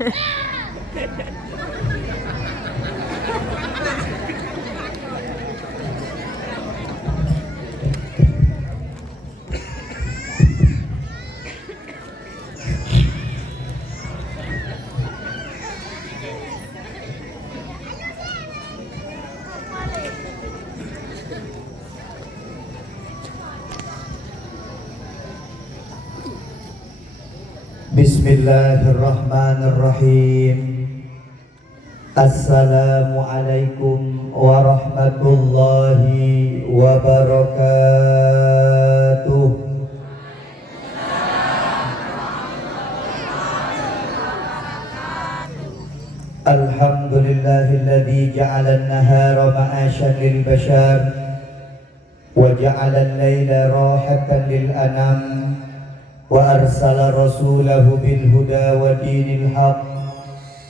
Bismillahirrahmanirrahim. Assalamualaikum warahmatullahi wabarakatuh. Alhamdulillahilladzi ja'ala an-nahara ma'asyan lil bashar wa ja'ala al-laila rahatan lil anam وأرسل رسوله بالهدى ودين الحق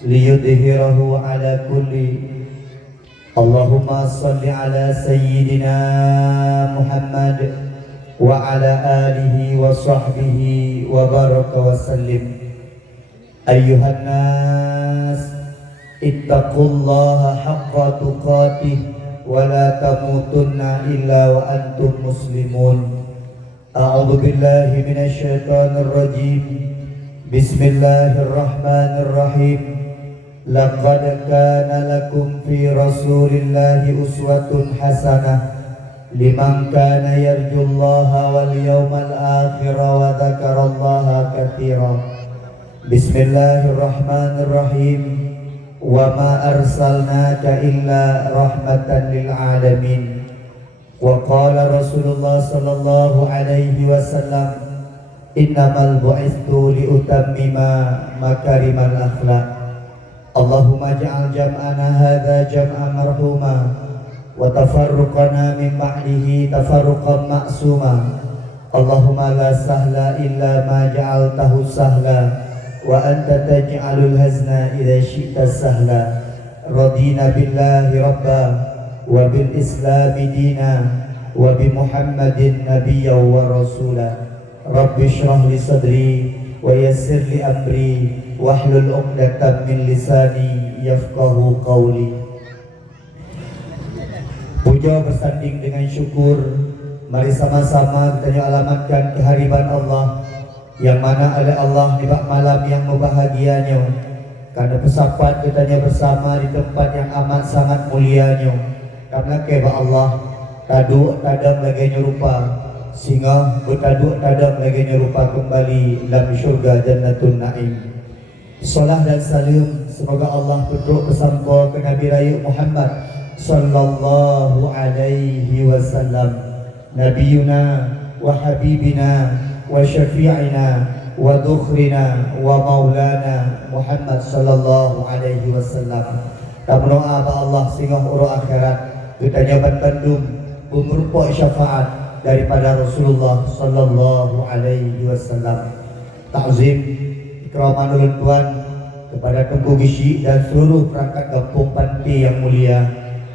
ليظهره على كل. اللهم صل على سيدنا محمد وعلى آله وصحبه وبارك وسلم. أيها الناس اتقوا الله حق تقاته ولا تموتن إلا وأنتم مسلمون. أعوذ بالله من الشيطان الرجيم. بسم الله الرحمن الرحيم. لقد كان لكم في رسول الله أسوة حسنة لمن كان يرجو الله واليوم الآخر وذكر الله كثيرا. بسم الله الرحمن الرحيم. وما أرسلناك إلا رحمة للعالمين. وقال رسول الله صلى الله عليه وسلم إنما بعثت لأتمم مكارم الأخلاق. اللهم اجعل جمعنا هذا جمعا مرحوما وتفرقنا من بعده تفرقا معصوما. اللهم لا سهل إلا ما جعلته سهلا وأنت تجعل الحزن إذا شئت سهلا. رضينا بالله ربا وبالإسلام دينا وبمحمد نبيا ورسولا. رب اشرح لي صدري ويسر لي أمري واحلل عقدة من لساني يفقه قولي. Puja bersanding dengan syukur. Mari sama-sama kita alamatkan kehadiran Allah, yang mana oleh Allah di malam yang membahagianya, karena bersahabat kita bersama di tempat yang amat sangat mulianya. Karena keba Allah taduk tadam lagi nyerupa, sehingga bertaduk tadam lagi nyerupa kembali dalam syurga Jannatul Naim. Salam dan salam semoga Allah berdoa bersampa ke Nabi Raya Muhammad sallallahu alaihi wasallam, nabiyuna wa habibina wa syafi'ina wa dukhrina wa maulana Muhammad sallallahu alaihi wasallam. Tak berdoa ba Allah sehingga urut akhirat kita nyabat Bandung merupakan syafaat daripada Rasulullah sallallahu alaihi wasallam. Takzim ikraman ulun tuan kepada Tengku Gishi dan seluruh perangkat kampung Panti yang mulia.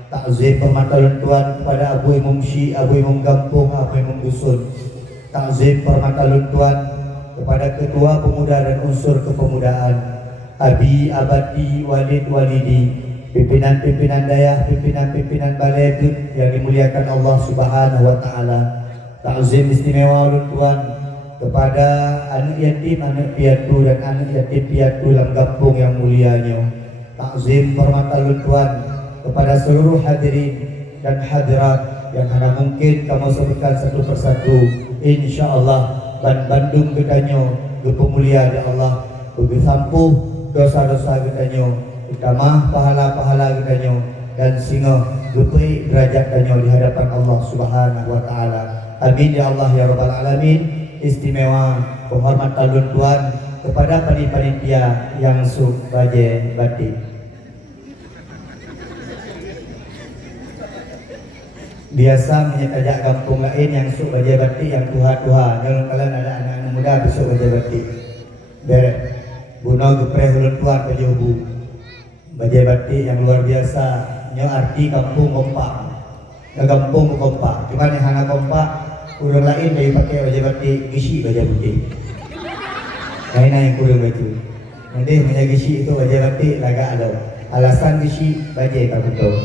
Takzim permata ulun tuan kepada Abu Imam Syi, Abu Imam Kampung, Abu Imam Dusun. Takzim permata ulun tuan kepada ketua pemuda dan unsur kepemudaan, Abi Abadi Walid Walidi, pimpinan-pimpinan dayah, pimpinan-pimpinan balai yang dimuliakan Allah Subhanahu wa taala. Takzim istimewa ulun tuan kepada anak yatim, anak piatu dan anak yatim piatu dalam kampung yang mulianya. Takzim hormat ulun tuan kepada seluruh hadirin dan hadirat yang hanya mungkin kamu sebutkan satu persatu. Insyaallah Bandung gedanyo kepemulia ya Allah, bagi sampuh dosa-dosa gedanyo, utamah pahala-pahala gedanyo, dan singa lupai derajat gedanyo di hadapan Allah Subhanahu wa taala. Amin ya Allah ya rabbal alamin. Istimewa penghormatan ulun tuan kepada panitia yang subaje batik. Biasa menyekajak kampung lain yang suk baja batik yang tuha-tuha. Jangan kalian ada anak-anak muda besok baja batik. Derek guna gepreh ulun tuan baja hubu. Baja batik yang luar biasa. Nyo arti kampung kompak. Ke kampung kompak. Cuman yang hana kompak, urang lain dari pakai baja batik, isi baja putih. Lainnya yang kurang baju. Nanti menjaga si itu wajah batik lagak ada. Alasan si bajai tak betul.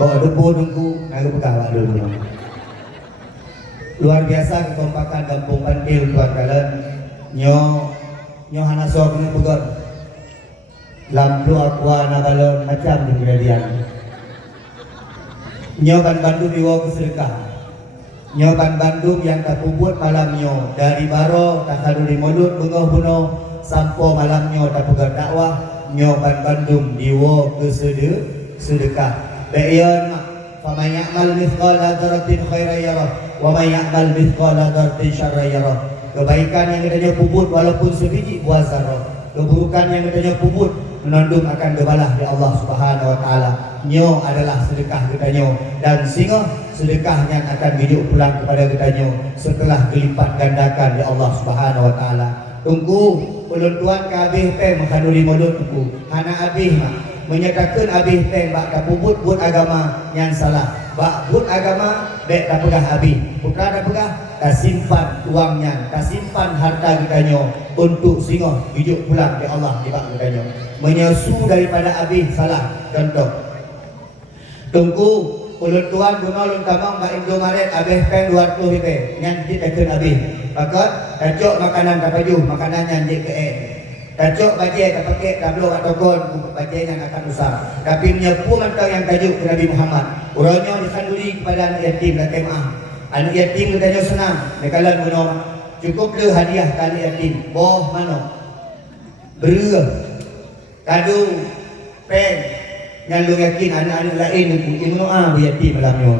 Bawa debu nunggu naga pekah wak dulu. Luar biasa kekompakan kampung Pantil tuan kalian. Nyo hana sok ni pegot. Lampu aqua na balon macam di kejadian. Nyo ban Bandung diwa kesedekah. Nyo ban Bandung yang tak puput malam nyo dari baro tak kaduri mulut bungoh buno sampo malam nyo tak pegat dakwah. Nyo ban Bandung diwa kesedekah. Bayan faman ya'mal mithqala dzarratin khairan yarah wa man ya'mal mithqala dzarratin syarran yarah. Kebaikan yang katanya puput walaupun sebiji buah zarah. Keburukan yang katanya puput menandung akan kebalah di Allah Subhanahu wa taala. Nyo adalah sedekah katanya dan singo sedekahnya akan hidup pulang kepada katanya setelah dilipat gandakan di Allah Subhanahu wa taala. Tunggu ulun tuan ka abih teh makaduli mulut tunggu. Hana abih mah menyatakan abih teh bak kapuput buat agama yang salah. Bak buat agama bek tak pegah abih. Bukan tak pegah tak simpan uangnya, tak simpan harta kitanya untuk singoh hidup pulang di Allah di bak kitanya. Menyesu daripada abih salah. Contoh. Tunggu ulun tuan guna ulun tamang bak Indomaret abih pen 200 ribu nyanjit akan abih. Maka tajok makanan kapajuh makanan nyanjit ke Tajok bajai tak pakai tablo atau gon bajai yang akan usah. Tapi menyepu mantau yang tajuk ke Nabi Muhammad. Urangnya disanduri kepada anak yatim dan kemah. Anak yatim katanya senang. Nekalan guna cukup le hadiah ke anak yatim. Boh mana? Beruh. Kadu pen. Yang lu yakin anak-anak lain ilmu doa yatim malamnya.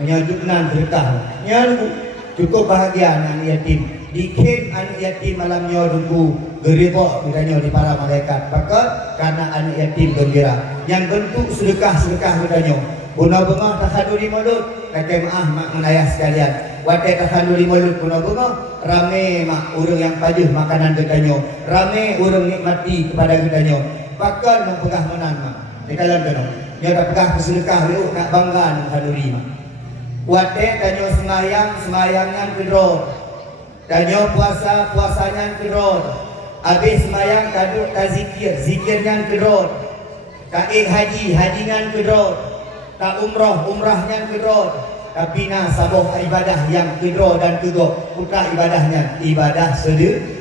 Menyajukkan sedekah. Yang cukup bahagia anak yatim. Dikit anak yatim malamnya nunggu geriba katanya di para malaikat. Maka karena anak yatim gembira. Yang bentuk sedekah katanya. Guna bengah tasaduri mulut. Kata maaf mak menayah sekalian. Wadah tasaduri mulut guna bengah. Rame mak urang yang pajuh makanan katanya. Rame urang nikmati kepada katanya. Bahkan mempegah menan mak. Di dalam kena. Dia dah pegah bersedekah yuk nak bangga tasaduri mak. Wadah tanya sembayangan kedrot. Tanya puasanya kedrot. Habis sembahyang kaduk tak zikirnya kedrot. Tak hajinya kedrot. Tak umrahnya kedrot. Tapi nak sabuh ibadah yang kedrot dan kegok. Bukan ibadahnya, ibadah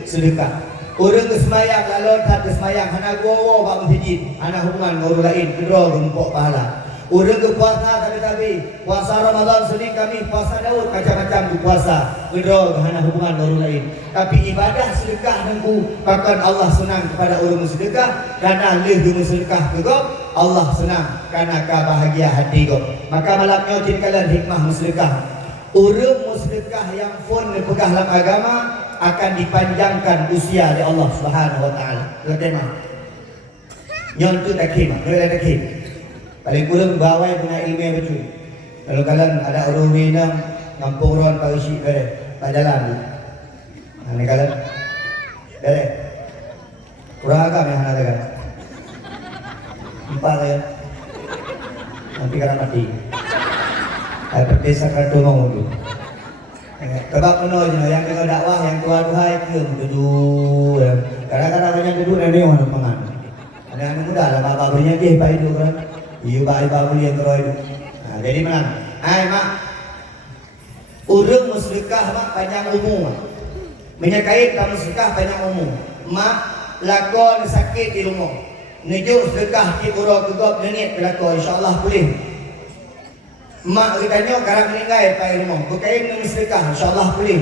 sedekah. Orang kesembayang lalu tak kesembayang hana gowo bak masjid, hana hubungan dengan orang lain kedrot rumpuk pahala. Orang ke puasa tapi puasa Ramadan sini kami puasa Daud macam-macam tu puasa. Kedrot hana hubungan dengan orang lain. Tapi ibadah sedekah nengku bahkan Allah senang kepada orang sedekah kerana lebih sedekah kegok Allah senang kerana bahagia hati kau. Maka malamnya tindakan hikmah sedekah. Orang sedekah yang pun dipegang dalam agama akan dipanjangkan usia oleh Allah Subhanahu wa taala. Tema. Nyontu takim, boleh takim. Paling kurang bawai punya ilmu betul. Kalau kalian ada orang minum kampung ron pak isi bere, pak jalan. Ini kalian bere. Kurang agak yang ada kan? Empat ya. Nanti kalian mati. Ada desa kartu mau tu. Kebab penuh je yang tengok dakwah yang keluar duhai ke duduk. Kadang-kadang banyak duduk dan dia orang pengan. Ada anak muda lah bapak berinya je pak hidup kan. Iya bapak beli yang keroy. Nah, jadi mana? Hai mak. Urang bersedekah mak panjang umur. Menyakait kamu sedekah panjang umur. Mak lakon sakit di rumah. Nejuk sedekah di urang gegap nenit lakon insya-Allah boleh. Mak katanya karang meninggal pai rumah. Berkain dengan sedekah insya-Allah boleh.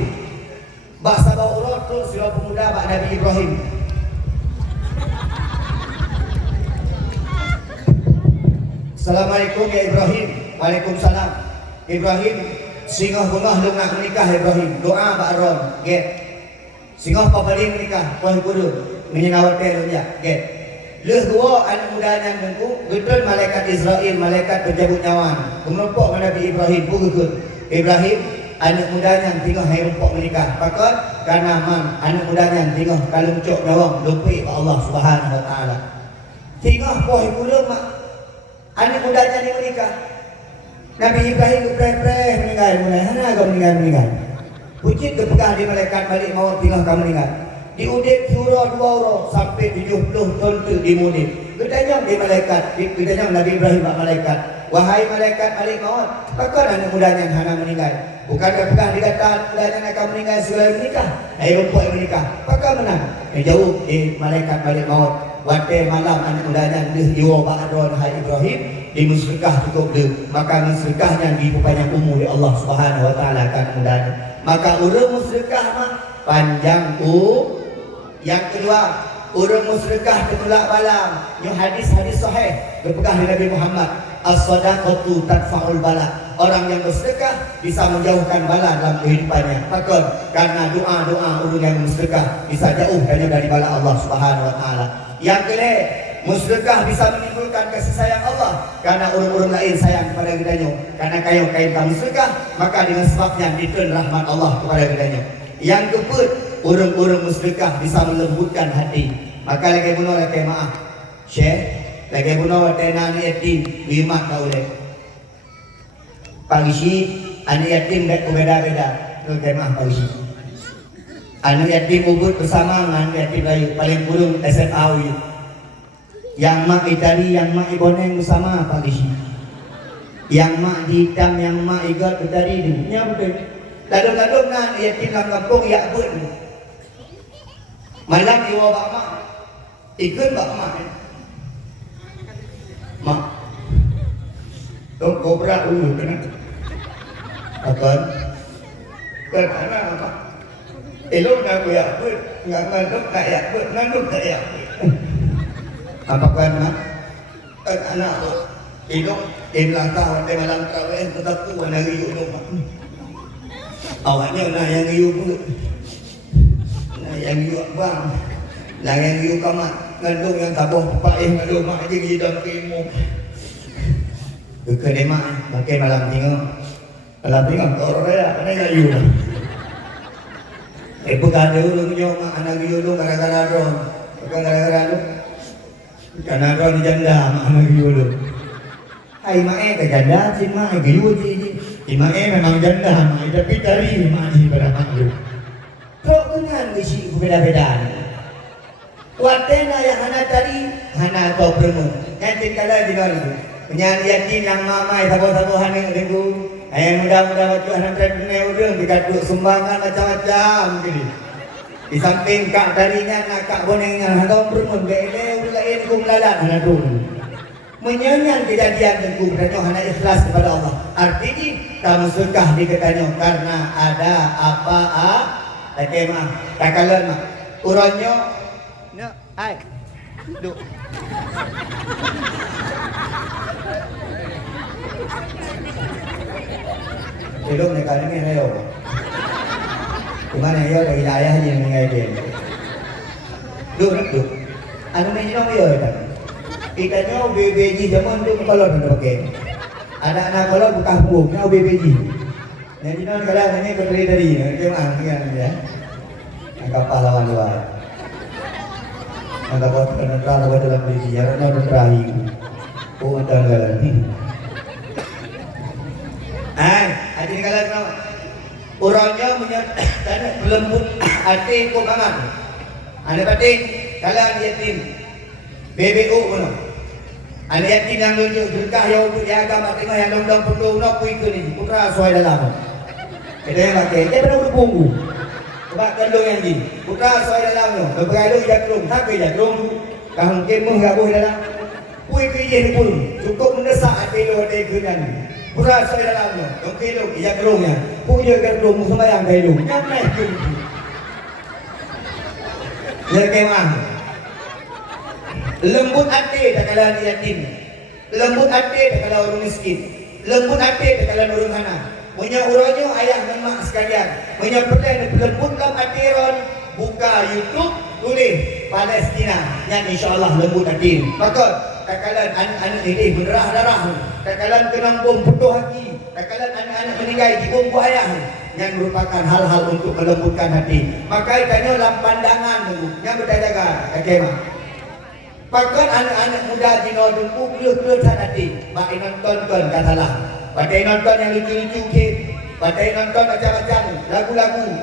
Bak sabar urang tu sila pemuda bak Nabi Ibrahim. Assalamualaikum ya Ibrahim. Waalaikumsalam. Ibrahim singoh bengah lu nak menikah Ibrahim. Doa bak ron. Get. Singoh papadi menikah. Puan kudu menyenawat lu ya. Get. Leh dua anak muda yang dengku, betul malaikat Israel, malaikat penjabut nyawa. Menumpuk Nabi Ibrahim pukul. Ibrahim anak muda yang tengah hai rumpuk menikah. Pakot karena man anak muda yang tengah kalau cok nyawang lupa Allah Subhanahu wa taala. Tengah poh puluh mak anak mudanya ni menikah. Nabi Ibrahim preh meninggal mulai hana agak meninggal. Pucit kepegah di malaikat balik mau tinggal kamu meninggal. di udip surah 2 orang sampai 70 tahun tu dimunib. Bertanya di malaikat, bertanya Nabi Ibrahim mak malaikat, wahai malaikat malik maut, kapan anak mudanya hana meninggal? Bukankah pernah dikatakan mudanya akan meninggal segala menikah? Rumput yang menikah, maka menang. Jauh malaikat malik maut. Waktu malam anak mudanya diwa ba'adon hai Ibrahim di musyrikah cukup dia, maka musyrikahnya di panjang umur di Allah Subhanahu wa taala kan mudanya. Maka urang musyrikah mah panjang Yang kedua, urang musyrikah ketulak balam. Yang hadis-hadis sahih berpegang dari Nabi Muhammad, as-sadaqatu tadfa'ul bala. Orang yang bersedekah bisa menjauhkan bala dalam kehidupannya. Maka karena doa-doa orang yang bersedekah bisa jauh dari bala Allah Subhanahu wa taala. Yang kedua, musyrikah bisa menimbulkan kasih sayang Allah karena orang-orang lain sayang kepada kitanya. Karena kayu kain musyrikah, maka dengan sebabnya diturun rahmat Allah kepada kitanya. Yang keempat, orang-orang musyrikah bisa melembutkan hati. Maka lagi bunuh lagi maaf, Syekh, lagi bunuh tenang yatim, lima kau leh. Pagi anak yatim dah berbeda-beda. Lagi maaf pagi. Anak yatim ubud bersama dengan yatim lain paling burung SMA. Yang mak itali, yang mak iboneng bersama pagi. Yang mak hitam, yang mak igat tadi dunia betul. Lalu-lalu nak yatim dalam kampung ya bud. Malam iwa bak mak, ikut bak mak. Mak, kau berat dulu kena. Akan, kerana apa? Elok nak ya bud, nggak ngaduk tak ya bud, ngaduk tak ya bud. Apa kan mak? Anak mak, elok belakang pada malam tarawih tetap tu warna riuk tu mak. Awaknya nak yang riuk pun. Yang riuk bang. Lah yang riuk kamat. Ngandung yang tabuh paih ngandung mak je gidang kemo. Ke demak makin malam tengok. Malam tengok orang raya kena ngayu. Bukan ada urungnya mak anak riuk tu gara-gara ron. Bukan gara-gara tu. Karena ron janda mak anak riuk tu. Hai mak ke janda si mak riuk je. Mak memang janda mak tapi dari mak si pada mak tu. Kau dengan isi berbeda-beda. Watena yang hana tadi, hana kau bermu. Yang tinggal di luar itu. Penyanyi yakin yang mamai sabu-sabu hana tenggu. Yang mudah-mudah waktu anak terkenal udah dikaduk sumbangan macam-macam gini. Di samping kak darinya nak kak bonengnya hana bermu. Bele ulain kum lalat hana tu. Menyanyian kejadian tenggu katanya hana ikhlas kepada Allah. Artinya kamu suka dikatanya karena ada apa-apa. Okey mah, takalan mah. Urannya no, ai. Duk. Belum nak kali ni ayo. Kemana ayo dari ayah je yang ngai dia. Duk. Anu ni no ayo tak. Ikannya BBG zaman tu kalau nak pakai. Ada anak kalau bukan buku, kau BBG. Yang jinak kadang ini terdiri kemang ya. Angkat pahlawan luar. Angkat buat penentara buat dalam diri. Yang nak terakhir. Oh tanggalan. Adik kalian tahu. Orangnya menyatakan berlembut hati kumangan. Anda batin kalian yatim. BBU mana? Anda yatim yang tunjuk berkah yang untuk agama tengah yang dong perlu nak ikut ni putra suai dalam. Kita yang pakai, dia pernah berpunggu. Sebab kandung yang ni, putra suai dalam tu. Berkaitu jagung, tak ke jagung. Kahung kemuh gak boleh dalam. Pui ke je pun, cukup mendesak hati lo ada kenan. Putra suai dalam tu. Dong kilo jagungnya. Pui je jagung sembahyang kilo. Yang naik ke. Lekemah. Lembut hati tak kalah yatim. Lembut hati tak kalah orang miskin. Lembut hati tak kalah orang hana. Punya urangnya ayah dan mak sekalian. Punya pertanyaan lembut dalam hati ron. Buka YouTube, tulis Palestina. Yang insyaAllah lembut hati. Maka tak kalah anak-anak ini berdarah darah. Tak kalah kenang bom putuh hati. Tak kalah anak-anak meninggal di bom ayah. Yang merupakan hal-hal untuk melembutkan hati. Maka ikannya dalam pandangan yang berjaga. Bagaimana? Bahkan anak-anak muda di Nordunku keluh-keluh hati. Mak nonton katalah. Pakai nonton yang lucu-lucu ke. Batai nonton macam-macam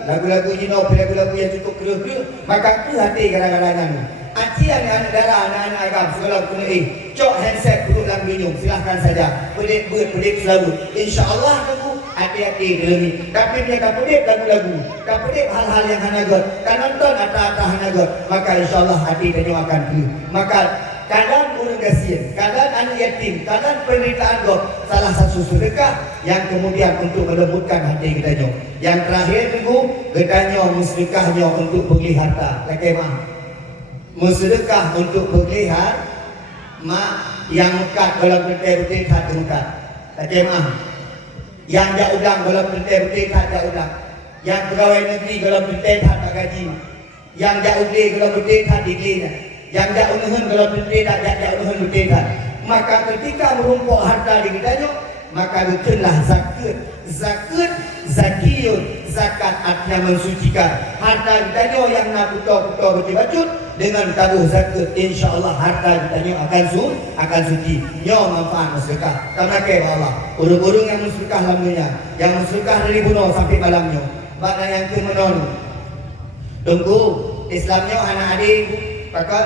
lagu-lagu Jino, lagu-lagu yang cukup kera-kera, maka ke hati kadang-kadang aci anak-anak darah, anak-anak agam segala kena cok handset duduk dalam minum, silahkan saja pedip selalu, insyaAllah kamu hati-hati dalam. Tapi dia tak pedip lagu-lagu, tak pedip hal-hal yang hanagot, tak nonton atas-atas hanagot, maka insyaAllah hati dia akan pergi. Maka kadang orang kasihan, kadang anak yatim, kadang penderitaan God, salah satu sedekah yang kemudian untuk melembutkan hati kita. Yang terakhir tunggu kita musyrikahnya untuk beli harta. Lekemah musyrikah untuk beli mak yang mekat dalam pentai-pentai tak mekat. Lekemah yang tak udang dalam pentai-pentai tak udang. Yang pegawai negeri dalam pentai tak gaji. Yang tak udang dalam pentai tak digaji. Yang tak unuhun kalau penting tak unuhun penting. Maka ketika merumpuk harta di kitanya, maka bukanlah zakat zakiyun, zakat artinya mensucikan harta kitanya yang nak putar-putar betul-betul dengan tabuh zakat, insya-Allah harta kitanya akan suci. Yo manfaat sedekah. Karena ke Allah, urung-urung yang sedekah lamanya, yang sedekah dari bunuh sampai malamnya. Makna yang ke menon. Tunggu Islamnya anak adik pakat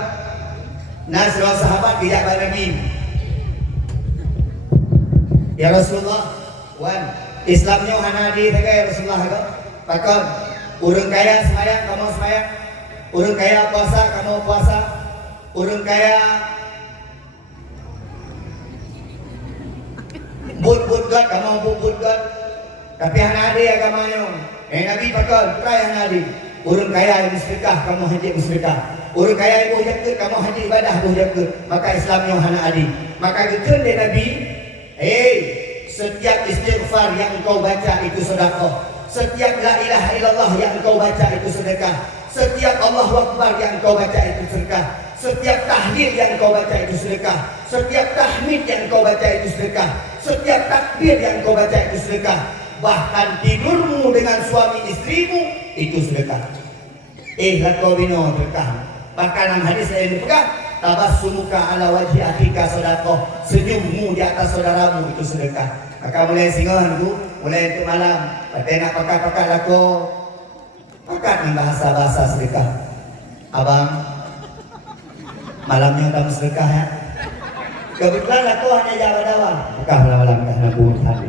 Nasrul sahabat tidak Nabi. Ya Rasulullah, Islamnya hanadi ya Rasulullah itu. Pakat urang kaya semayang kamu semayang, urang kaya puasa kamu puasa, urang kaya but God kamu but God. Tapi hanadi agamanya. Nabi pakat try hanadi. Urang kaya sedekah kamu haji sedekah. Orang kaya ibu jaga, kamu haji ibadah ibu jaga. Maka Islamnya hana adi. Maka gekun dari Nabi, setiap istighfar yang engkau baca itu sedekah. Setiap la ilaha illallah yang engkau baca itu sedekah. Setiap Allahu Akbar yang engkau baca itu sedekah. Setiap tahlil yang engkau baca itu sedekah. Setiap tahmid yang engkau baca itu sedekah. Setiap takbir yang engkau baca itu sedekah. Bahkan tidurmu dengan suami istrimu itu sedekah. Lakau bino sedekah. Bahkan dalam hadis yang dipegang, tabassumuka ala wajhi akhika sedekah, senyummu di atas saudaramu itu sedekah. Maka mulai singon tu, mulai untuk malam, pakai nak pakai lako, pakai bahasa sedekah. Abang, malamnya kamu sedekah ya. Kebetulan lako hanya Jawa dawa, bukan malam-malam karena buat hari.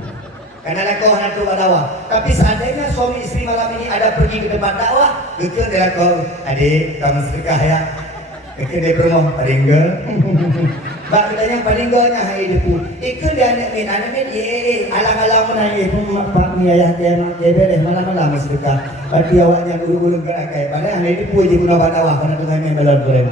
Karena lako hanya tu dakwah. Tapi seandainya suami istri malam ini ada pergi ke tempat dakwah, gekeu dia lako, adik kamu sedekah ya. Gekeu dia rumah paringga. Bak katanya paringganya hai depu. Ikut dia anak min alang-alang menanya pun pak mi ayah dia mak dia deh malam-malam sedekah. Tapi awaknya guru-guru gerakai. Padahal hai depu je guna dakwah karena dengan melon boleh.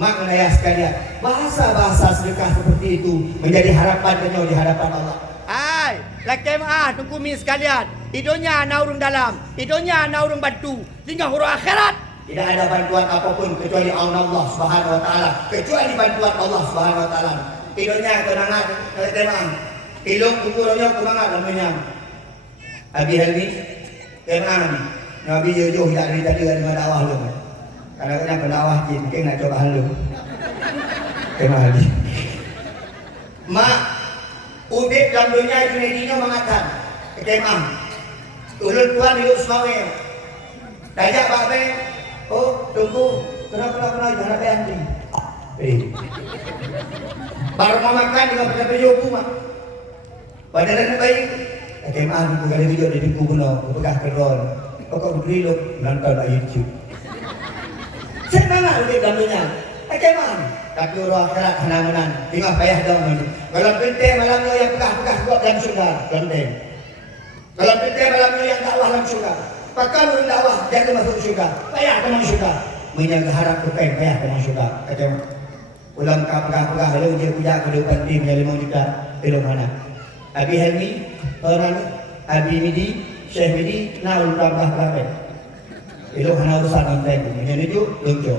Mak ayah sekalian, bahasa-bahasa sedekah seperti itu menjadi harapan kita di hadapan Allah. Hai, lakemah tunggu mi sekalian. Hidupnya ana urung dalam, hidupnya ana urung bantu. Tinggal huruf akhirat. Tidak ada bantuan apapun kecuali Allah Subhanahu wa taala, kecuali bantuan Allah Subhanahu wa taala. Hidupnya kenangan lakemah. Ilung ukurannya kumangat namanya. Abi Helmi, kenang. Nabi Jojo dari tadi ada dakwah lu. Kadang-kadang pendakwah jin, mungkin nak coba halu. Kenal lagi. Mak Ubik dalam dunia itu dirinya mengatakan kekemah ulun tuan hidup semawe dajak babe tunggu kenapa jangan ada anjing baru mau makan dengan pendapat jobu mak badan baik kekemah itu kali video di buku kuno pegah keron pokok beri lo nonton di YouTube senang Ubik dalam dunia kekemah. Tapi orang akhirat henang-henang tinggal payah dong. Kalau penting malamnya yang pegah-pegah buat dalam surga, penting. Kalau penting malamnya yang dakwah dalam surga, pakai urut dakwah jadi masuk surga, payah ke masuk surga. Menjaga harap kepen payah ke masuk surga. Kata ulang pegah-pegah lalu dia puja ke depan tim yang 5 juta belum mana. Abi Helmi, orang Abi Midi, Syekh Midi, nak ulang pegah-pegah. Belum hana urusan konten, yang itu lucu.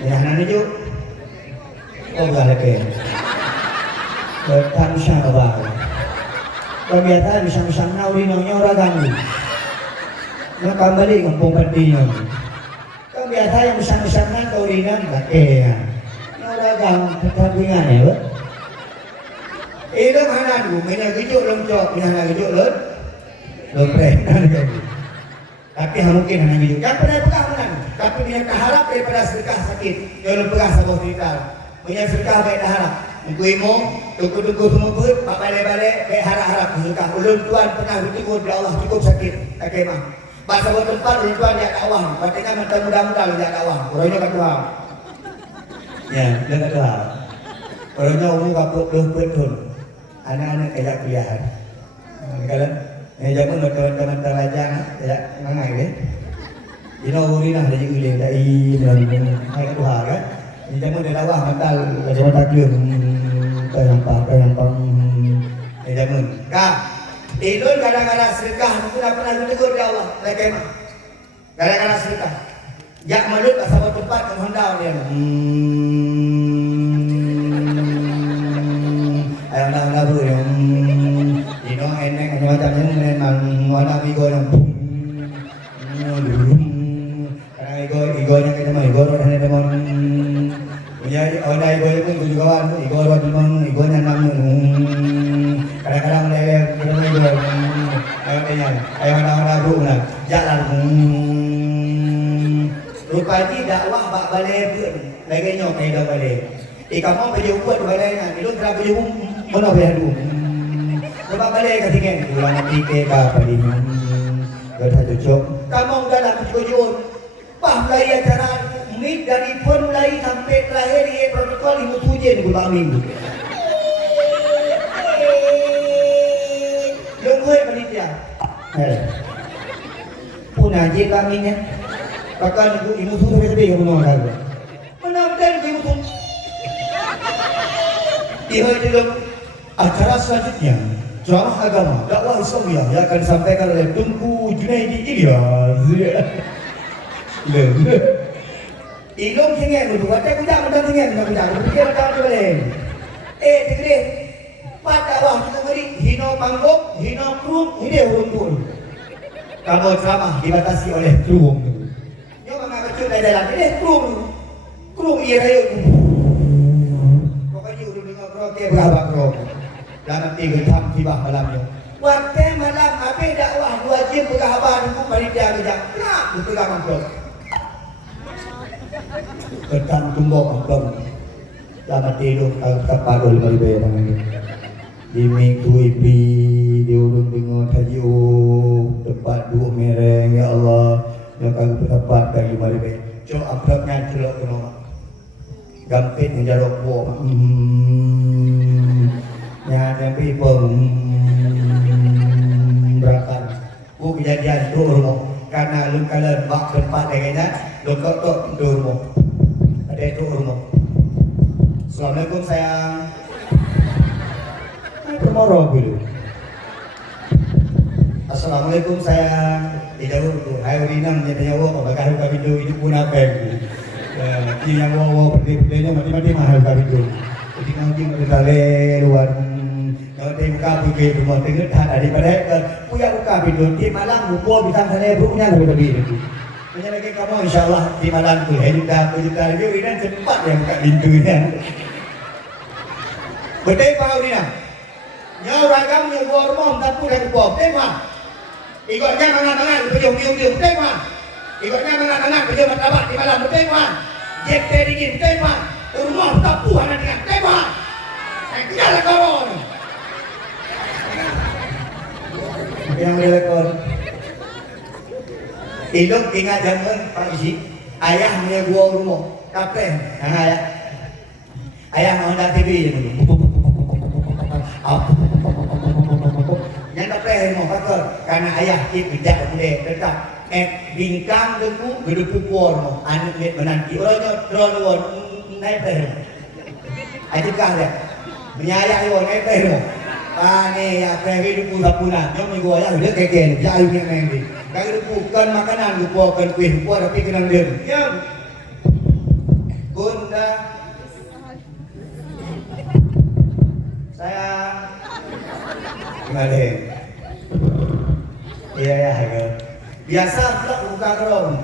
Ya nana ju, gak lagi. Bertam sang abang. Kegiatan sang nauri nongnya orang ganggu. Nak kembali kampung pentingnya. Kegiatan yang sang taurinan lagi ya. Orang ganggu pertandingan ya. Itu mana tu? Mana gijuk lomcok, mana gijuk lom. Dompet. Tapi mungkin hanya gitu. Yang pernah pegah mana? Tapi dia keharap daripada sedekah sakit. Yang pegah sama hospital. Punya sedekah baik harap. Mungkuimu, tuku-tuku semua pun, balik-balik, baik harap-harap sedekah. Ulun tuan pernah bersyukur dari Allah cukup sakit. Tak kemah. Bahasa buat tempat ulun tuan dia dakwah. Katanya mentang mudah-mudah dia dakwah. Orangnya kat Tuhan. Ya, dia kat Tuhan. Orangnya umur kapuk betul. Anak-anak kayak kuliahan. Kalau yang jago teman-teman terlajang, ya mangai deh. Ini orang lah dari ulian dari hai kat Tuhan kan. Ini jago dia dakwah mental macam taklim. Yang jago. Kak, Idul kadang-kadang sedekah mungkin tak pernah ditegur di Allah. Lagi mah. Kadang-kadang sedekah. Jak melut tak sama tempat ke Honda dia. Ayo nak bro yang ini enek macam ni memang warna bigo yang karena igonya kita mah igo ada memang punya ada igo pun juga kawan igo ada memang igonya namanya kadang-kadang lele kita mah igo ayo nak bro nak jalan rupanya dakwah bak balik lagi nyok dah balik kamu baju buat baliknya itu kerap baju mana baju coba balik ke tinggal ulang nanti ke apa ini kita cocok kamu dah nak baju bah mulai acara mid dari pun mulai sampai terakhir ye protokol ibu tujuh ni bulan minggu lengkoi panitia pun aja kami nya bahkan ibu tujuh lebih kamu mau ada mana betul ibu tujuh Ia dalam acara selanjutnya ceramah agama dakwah Islamiyah yang akan disampaikan oleh Tunku Junaidi Ilyas. Ilong tinggal dulu, kata kuda macam tinggal kuda. Fikir macam tu boleh. Tegri. Pada dakwah kita beri hino panggung, hino krum, hino runtul. Kalau ceramah dibatasi oleh krum. Yo mana kecil dari dalam ini krum. Krum ia rayu. Okey berabak roh. Dan nanti kita tiba malamnya. Waktu malam apa dakwah wajib berkhabar dengan panitia kerja. Nak berpegang amplop. Tekan tumbok amplop. Lama tidur kapadul mari bayar ini. Di minggu ibi di urung dengar tajuk tempat dua mereng ya Allah yang kami berdapat dari mari bayar. Cok amplopnya celok ke nomor. Gampit menjarok buah. Yang pun berangkat. Kejadian tu rumah. Karena lu kalau bak tempat dengannya, lu tok tu rumah. Ada tu rumah. Assalamualaikum sayang. Bermorong dulu. Assalamualaikum sayang. Tidak tu. Hai urinam dia tanya wo, bakal kami tu hidup pun apa? Dia yang wo pedih-pedihnya mati-mati mahal kami tu. Jadi nanti kita luar. Kalau dia buka pergi rumah tengah tak ada daripada punya buka pintu di malam buku bisa sana bukunya lebih lagi. Macam lagi kamu insyaallah di malam tu juta lebih ini cepat yang buka pintunya. Betul pak Udina? Nyawa ragam yang buat rumah tak pun yang buat tema. Ikutnya mangan-mangan pejung-pejung tema. Ikutnya mangan-mangan pejung martabak di malam tema. Jekte dingin tema. Rumah tak puan dengan tema. Tidak kawan. Yang dilekor hidup ingat zaman Pak Isi ayah punya gua rumah kapten ayah Honda TV yang kapten mau faktor karena ayah kita bijak boleh tetap bingkang deku geduk pupur anak lihat menanti orangnya terlalu naik terus ajikah dia menyayang dia naik terus Ani ya pergi di puna-puna, jom ni gua ya udah keken, jauh yang main di. Kalau bukan makanan, bukan kuih, bukan tapi kenang dia. Ya, Bunda, sayang, gimana? Iya ya, biasa pula buka kerong,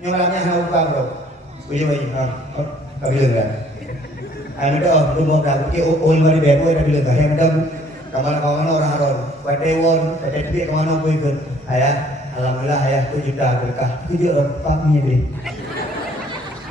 nyolanya hanya buka kerong. Uji, kau bilang kan? Ada rumah dah, kita orang mari bebo ada bilang kan? Yang ada Kawan-kawan orang haron. Buat dewon, ada duit ke mana pun ikut. Ayah, alhamdulillah ayah tu juta berkah. Tu je pak punya dia.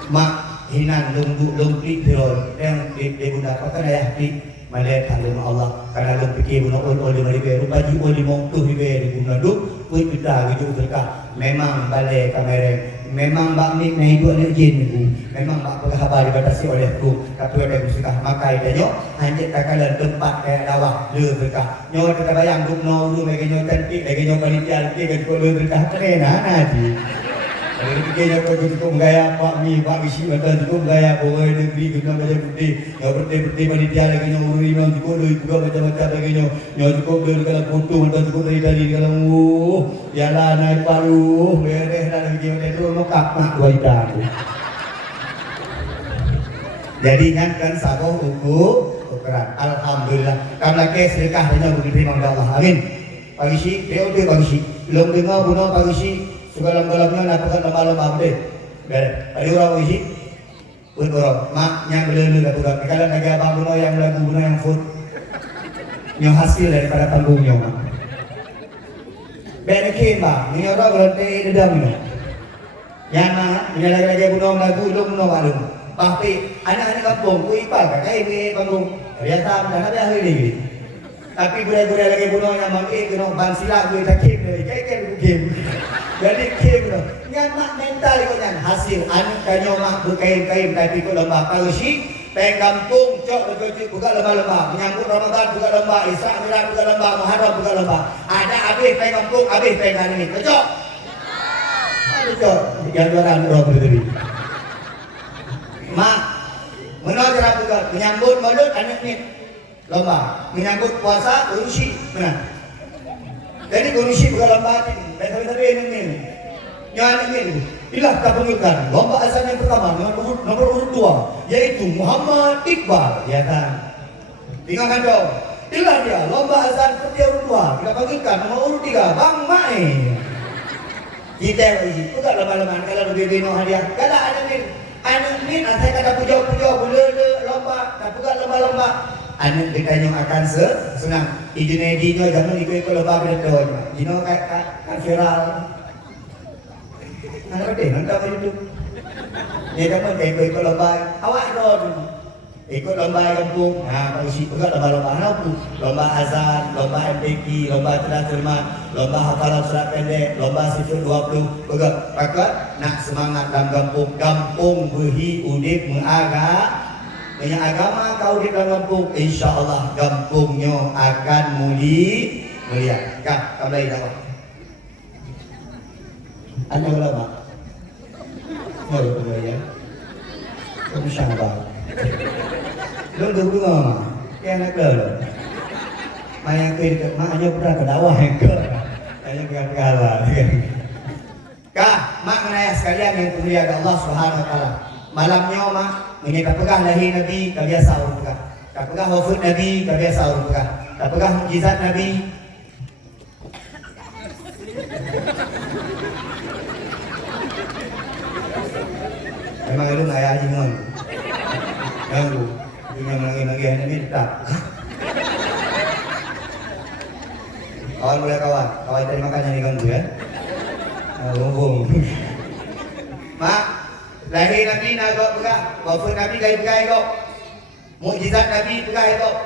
Mak hinan lung plik diron. Yang di bunda pakai ayah plik. Malay kalung Allah karena lung fikir guna ol mari be rupa ji ol mong tu hibe di guna duk pui kita gitu berkah memang balai kamera memang bak ni naik dua ni jin ni memang bak berkhabar dibatasi oleh tu tapi ada musika makai dia nyo anjek takalan tempat kayak dawah le berkah nyo kita bayang duk no lu lagi nyo cantik lagi nyo panitia lagi kan ko le berkah keren naji kalau kita kau cukup gaya pak mi pak isi betul cukup gaya pokoknya negeri guna macam putih nyo berti panitia lagi nyo urui nyo cukup lui juga macam-macam lagi nyo cukup lui kalau foto macam cukup dari kalau ialah naik paru beres dah lagi macam tu mau nak dua ida jadi kan saboh ukuran alhamdulillah kamu lagi sedekah dengan diterima oleh Allah amin pagi si DOT pagi si belum dengar guna pagi si segala-galanya nak pegang lama-lama boleh. Ada orang isi, pun orang maknya belum dah pegang. Kalau lagi abang buno yang lagu buno yang food, yang hasil daripada tanggungnya. Berekin bang, ini orang berhenti dedam ini. Yang mana, ini lagi buno lagu belum buno balung. Tapi anak-anak kampung, ku ipal kan, kayak panggung. Biasa dah ada hari ini. Tapi budaya-budaya lagi buno yang mangkik kena ban silap gue tak kim ni, kayak game. Jadi kim tu, nyamak mental ikutnya hasil anak kanyo mak berkain-kain tapi ikut lomba parusi, pengkampung cok bercuci buka lomba-lomba, menyambut Ramadan buka lomba, Isra Miraj buka lomba, Muharram buka lomba. Ada habis pengkampung, habis pengkan ini, cok. Ada cok, yang juara orang berdiri. Mak, menolak cara buka, menyambut Maulud anak ni. Lomba menyambut puasa urusi benar. Jadi urusi bukan lomba ini. Tapi ini yang ini. Inilah kepemilikan lomba azan yang pertama nomor urut 2 yaitu Muhammad Iqbal ya kan. Tinggalkan dong. Inilah dia lomba azan seperti urut 2 kita bagikan nomor urut 3 Bang Mai. Kita ini bukan lomba-lomba kalau lebih bino hadiah. Kalau ada ni anak ni saya kata puja-puja bela lomba tak bukan lomba-lomba. Anak kita yang akan senang. Ijunedi nyo jangan ikut lomba berdoa. Dino kan viral. Anak berdeh nonton itu. Dia jangan ikut lomba. Awak dong. Ikut lomba kampung. Nah, isi juga lomba-lomba apa? Lomba azan, lomba MTQ, lomba cermat, lomba hafalan surat pendek, lomba sifat 20. Betul. Maka nak semangat dalam kampung. Kampung berhi udip mengaga. Banyak agama kau di dalam kampung, insya-Allah kampungnya akan mulia. Kak, kamu lagi dakwah. Anda ulama. Mau ya. Kamu syahbah. Lu dulu ngomong, kayak anak lo. Maya ke maknya pernah ke dakwah ke. Kayaknya bukan kalah. Kak, mak menaya sekalian yang mulia Allah Subhanahu wa taala. Malamnya mak ini tak pegah lahir Nabi, tak biasa orang pegah. Tak pegah wafat Nabi, tak biasa orang pegah. Tak pegah mukjizat Nabi. Memang itu ayah haji ngon. Ganggu. Dunia menangis-nangis Nabi tetap. Kawan boleh kawan. Kawan tadi makan yang diganggu ya. Bumbung. Mak. Lahir Nabi nak kau pegang, wafat Nabi kau pegang kau, mukjizat Nabi pegang kau,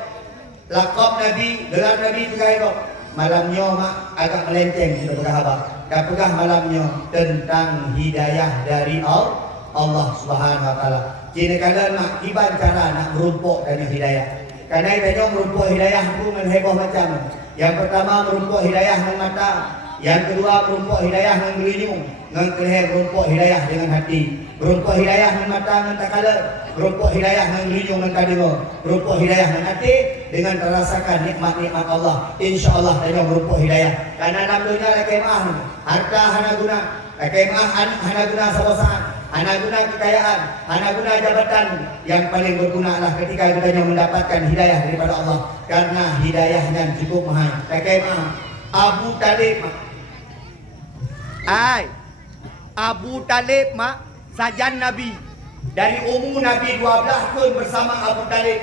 lakab Nabi, gelar Nabi pegang kau. Malamnya mak agak melenceng kita pegang abang. Dah pegang malamnya tentang hidayah dari Allah Subhanahu Wa Taala. Jadi kadang mak iban cara nak merumpuk dari hidayah. Karena kita merumpuk hidayah pun heboh macam. Yang pertama merumpuk hidayah dengan mata. Yang kedua merumpuk hidayah dengan gelinyung. Dengan keleher merumpuk hidayah dengan hati. Merumpuk hidayah dengan mata dengan takala. Merumpuk hidayah dengan gelinyung dengan kadima. Merumpuk hidayah dengan hati. Dengan merasakan nikmat-nikmat Allah. InsyaAllah dengan merumpuk hidayah. Karena namanya ada kemah. Harta hana guna. Kemah hana guna sabasan. Hana guna kekayaan. Hana guna jabatan. Yang paling berguna adalah ketika kita mendapatkan hidayah daripada Allah. Karena hidayahnya cukup mahal. Kemah Abu Talib. Abu Talib sajan Nabi. Dari umur Nabi 12 tahun bersama Abu Talib.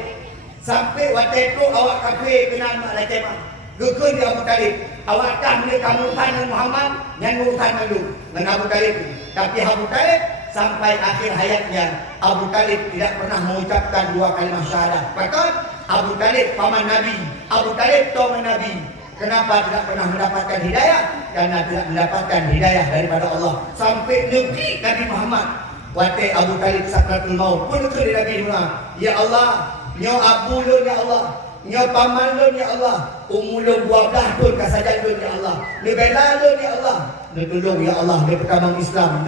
Sampai waktu itu awak kafir kena mak laki mak. Dukun dia Abu Talib. Awak tak boleh kamu urusan dengan Muhammad, yang urusan dengan Abu Talib. Tapi Abu Talib sampai akhir hayatnya, Abu Talib tidak pernah mengucapkan dua kalimah syahadat. Betul? Abu Talib paman Nabi, Abu Talib tuan Nabi. Kenapa tidak pernah mendapatkan hidayah? Karena tidak mendapatkan hidayah daripada Allah. Sampai negeri Nabi Muhammad, waktu Abu Talib sakratul maut pun negeri Nabi Muhammad. Ya Allah, nyo abu lun ya Allah, nyo paman lun ya Allah, umulun 12 lun kasajan lun ya Allah, ni bela lun ya Allah, ni tolong ya Allah, ni perkambang Islam,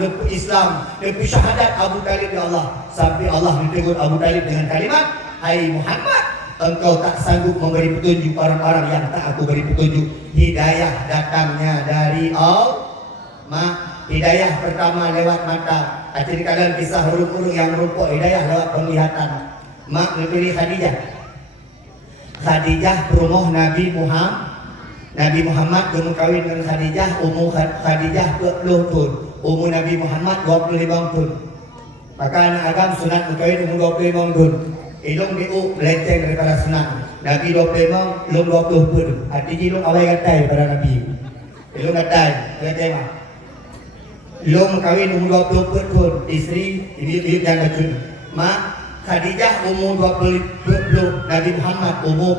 ni syahadat Abu Talib ya Allah. Sampai Allah ditegur Abu Talib dengan kalimat, hai Muhammad, engkau tak sanggup memberi petunjuk orang-orang yang tak aku beri petunjuk. Hidayah datangnya dari Allah. Hidayah pertama lewat mata. Cerita dalam kisah burung-burung yang merumpuk, hidayah lewat penglihatan. Mak pilih Khadijah. Khadijah rumah Nabi Muhammad. Nabi Muhammad gemuk kawin dengan Khadijah. Umur Khadijah 20 tahun. Umur Nabi Muhammad 25 tahun. Maka anak agam sunat berkawin umur 25 tahun. Ilung diu melenceng daripada sunat. Nabi 25, ilung 20 pun. Artinya ilung awal katai pada Nabi. Ilung katai, melenceng mah. Ilung kawin umur 20 pun. Isteri, ini jangan cun. Mak Khadijah umur 20, Nabi Muhammad umur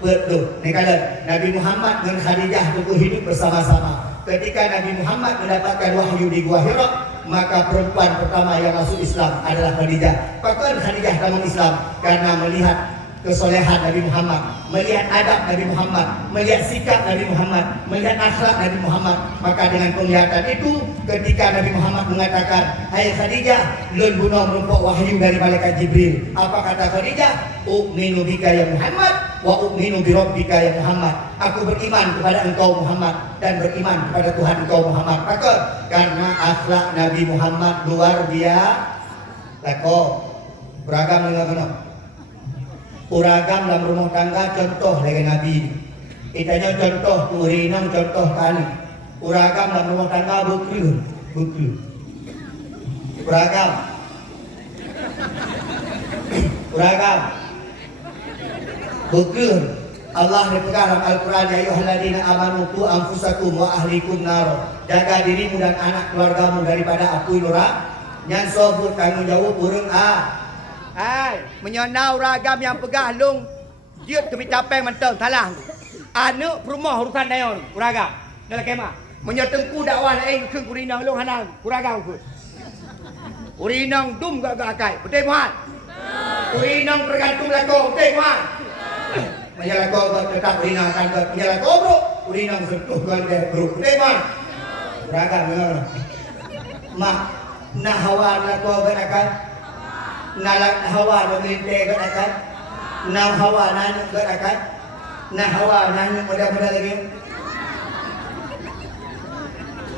40. Ini kala Nabi Muhammad dan Khadijah itu hidup bersama-sama. Ketika Nabi Muhammad mendapatkan wahyu di Gua Hira, maka perempuan pertama yang masuk Islam adalah Khadijah. Bahkan Khadijah dalam Islam karena melihat kesolehan Nabi Muhammad, melihat adab Nabi Muhammad, melihat sikap Nabi Muhammad, melihat akhlak Nabi Muhammad. Maka dengan penglihatan itu, ketika Nabi Muhammad mengatakan, hai Khadijah, lun bunuh merumpuk wahyu dari malaikat Jibril. Apa kata Khadijah? U'minu bika ya Muhammad, wa u'minu bi rabbika ya Muhammad. Aku beriman kepada engkau Muhammad dan beriman kepada Tuhan engkau Muhammad. Maka karena akhlak Nabi Muhammad luar biasa. Lako beragam dengan benar. Uragam dalam rumah tangga contoh dengan Nabi. Itanya contoh kurinang contoh kali. Uragam dalam rumah tangga buklu. Uragam. Buklu. Allah berpegang dalam Al-Quran, ya ayyuhalladzina amanu qu anfusakum wa ahlikum nar. Jaga dirimu dan anak keluargamu daripada api neraka. Yang sobut tanggung jawab burung menyonau ragam yang pegah lung dia kami capeng mentang salah anak rumah urusan dayon ragam dalam kemah menyetengku dakwah lain ke kurinang lung hanang kuragam ke urinang dum gak akai betul Muhammad urinang tergantung lako betul Muhammad menyalako tetap urinang kan menyalako bro urinang sentuh kan dia bro betul Muhammad ragam mak nahawan lako akan nalak hawa melintai akan nah hawa nanya akan nah hawa nanya mudah-mudah lagi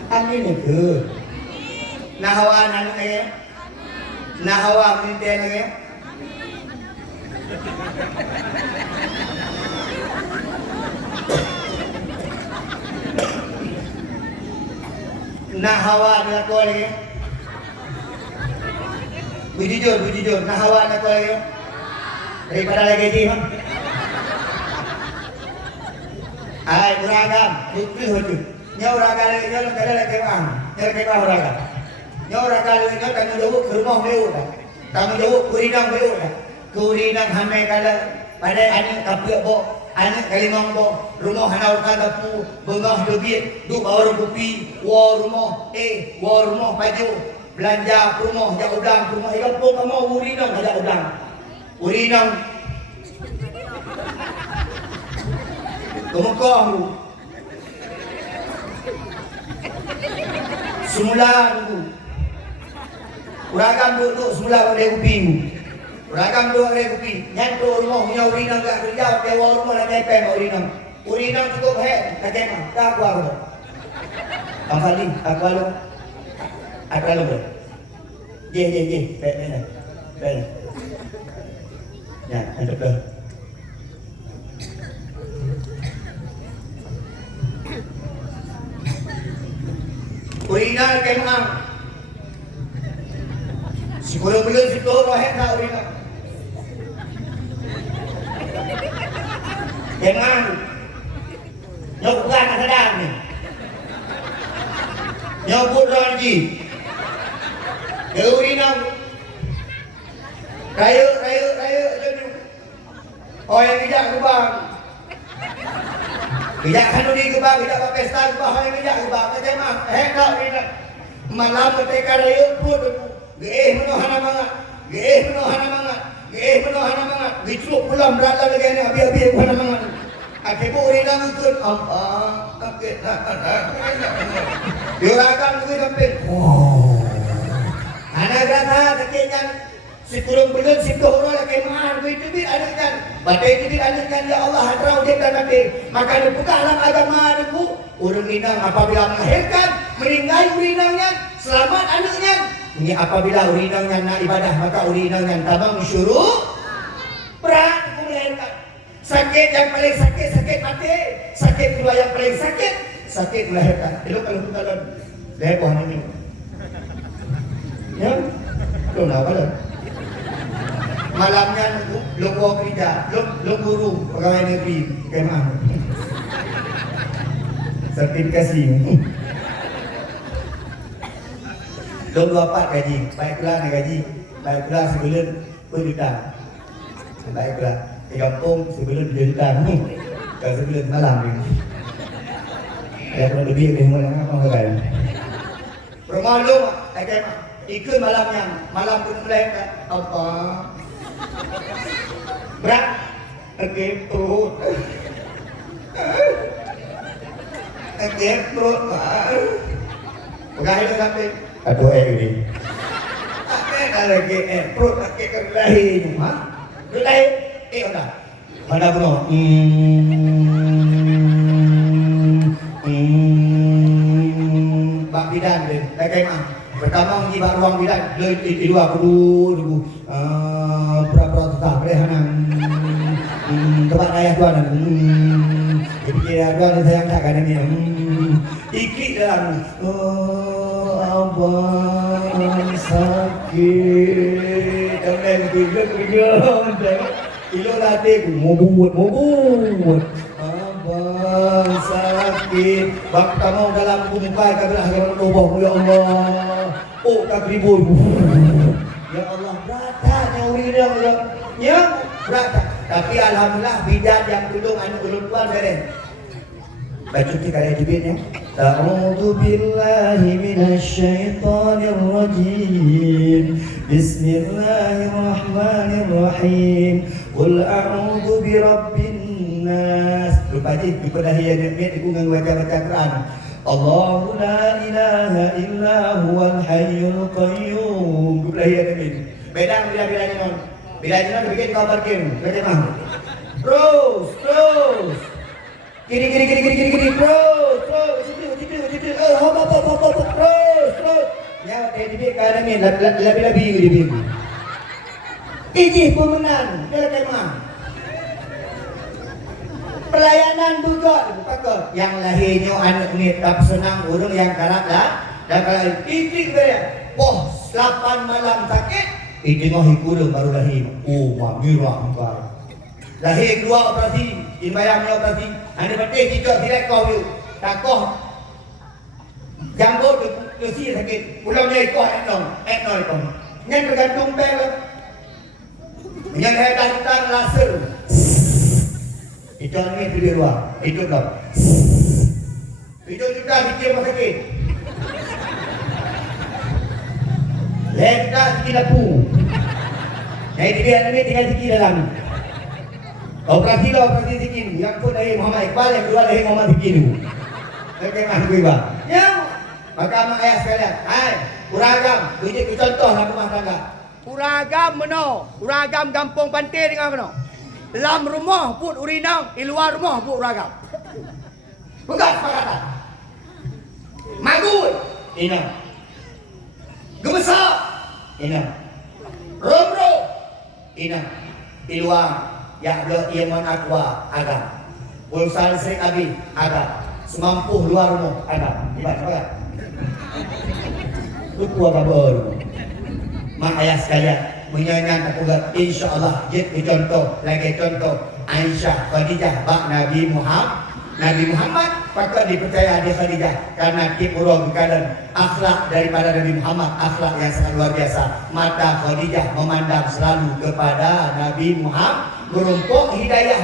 amin itu nah hawa nanya lagi nah hawa melintai lagi nah hawa dilakukan lagi Bujujur, nah hawa nak kau lagi daripada lagi di ham. Ay uragam, bukti hoju. Nyau uragam lagi nyau kada lagi bang, nyau kada uragam. Nyau uragam lagi nyau tanggung jawab rumah beu dah. Tanggung jawab kurinang beu dah. Kurinang hamai kada pada anak kapiak bo, anak kalimang bo, rumah hanau kada pu, bengah debit, du bawa kopi, war rumah baju. Belanja rumah jak udang rumah yang pun kamu urinang jak udang urinang kemukamu semula dulu uragam dulu semula pada kuping uragam dulu pada kuping nyantu rumah punya urinang gak kerja dewa rumah nak cepeng urinang cukup hek tak kena tak aku aku Amfali aku aku ada lu ber, benar, ya, ada ber. Urinal kemang, si kurang belum si tu rohet tak urinal. Jangan. Nyok bukan nak sedang ni. Nyok bukan lagi. Jauh ni nak. Raya. Oh yang bijak ke bang? Bijak kan ni ke bang? Bijak buat pesta ke bang? Yang bijak ke bang? Macam mana? Tak ni nak. Malam ketika raya perut aku. Menohana mangat. Menohana mangat. Diceluk pulang berada lagi ni. Habis-habis menohana mangat. Akhirnya orang dah ikut. Akhir nak. Dia akan pergi sampai. Anak kata takkan si kurang belum si dohro lagi mahal duit ada kan. Batai duit ada kan ya Allah hadrau dia dan nabi. Maka bukalah agama aku. Orang inang apabila melahirkan meninggal urinangnya selamat anaknya. Ini apabila urinangnya nak ibadah maka urinangnya tabang syuruh berat melahirkan. Sakit yang paling sakit mati. Sakit kedua yang paling sakit melahirkan. Elok kalau kita dalam lepoh ini. Ya, lo nak apa dah? Malamnya lo bawa kerja, lo guru pegawai negeri, kemana? Sertifikasi. Lo 24 gaji, baik pula nak gaji, baik pula sebulan berjuta, baik pula di kampung sebulan berjuta, kalau sebulan malam ni. Ada pun lebih dari mana apa kan? Rumah lo, agak ikut malamnya, malam pun melahirkan apa? Berat, perut, pegawai itu sampai aduh ini, ada lagi perut pakai kelahi ni, kelahi, udah, mana pun, bak bidan deh, lagi mah. Pertama pergi bak ruang bidan, di luar dulu, berapa tetap rehanan, tempat ayah tuan, jadi kira tuan sayang tak kan ini, ikut dalam, abang sakit, dan kerja, ilo latih, mobut, abang sakit, bak kamu dalam kumpai kabilah kamu lubang, ya Allah. Oh tak ribut. Ya Allah beratnya urinang ya berat. Tapi alhamdulillah bidan yang tolong anak ulun tuan karen. Baca kita ada jubitnya. A'udzu billahi minasyaitonir rajim. Bismillahirrahmanirrahim. Qul a'udzu birabbin nas. Lupa je dipedahi yang aku dengan baca Quran. Allahu la ilaha illa huwal hayyul qayyum. Bilahi amin. Bedang bila ni non. Bila ni non bikin kau parkir. Macam mana? Terus. Kiri. Terus. Situ. Hop. Terus. Ya, dia bikin kau amin. Lebih. Ijih pemenang. Macam mana? Pelayanan juga bukan yang lahirnya anak ni tak senang urung yang karat dah dan kalau ikut dia 8 malam sakit itu mau hikurung baru lahir mirah muka lahir 2 operasi imbayangnya operasi anda betul tidak kau you takoh jambut tu sakit pulangnya ikut etnoi kau yang bergantung bel yang hebat tentang laser itu ni di luar, itu belum. Itu juga bikin rumah sakit. Letak sikit lampu. Jadi dia ni tinggal sikit dalam. Operasi sikit. Yang pun dari Muhammad Iqbal, yang kedua dari Muhammad sikit dulu. Okey mah gue bang. Ya. Maka mak ayah sekalian, uragam, tunjuk contoh dalam rumah tangga. Uragam mana? Uragam kampung Pantai dengan mana? Dalam rumah pun urinang, di luar rumah pun uragam. Bukan sepakatan. Magut, ina. Gemesak, ina. Romro, ina. Di luar, ya iaman aqua agam. Pulsal Sri Abi agam. Semampu luar rumah agam. Ibarat apa? Lupa kabar. Mak ayah sekalian, menyanyikan tak kuat insyaallah jid contoh lagi contoh Aisyah Khadijah bak Nabi Muhammad pakak dipercaya di Khadijah karena kipuro bekalan akhlak daripada Nabi Muhammad, akhlak yang sangat luar biasa. Mata Khadijah memandang selalu kepada Nabi Muhammad, merumpuk hidayah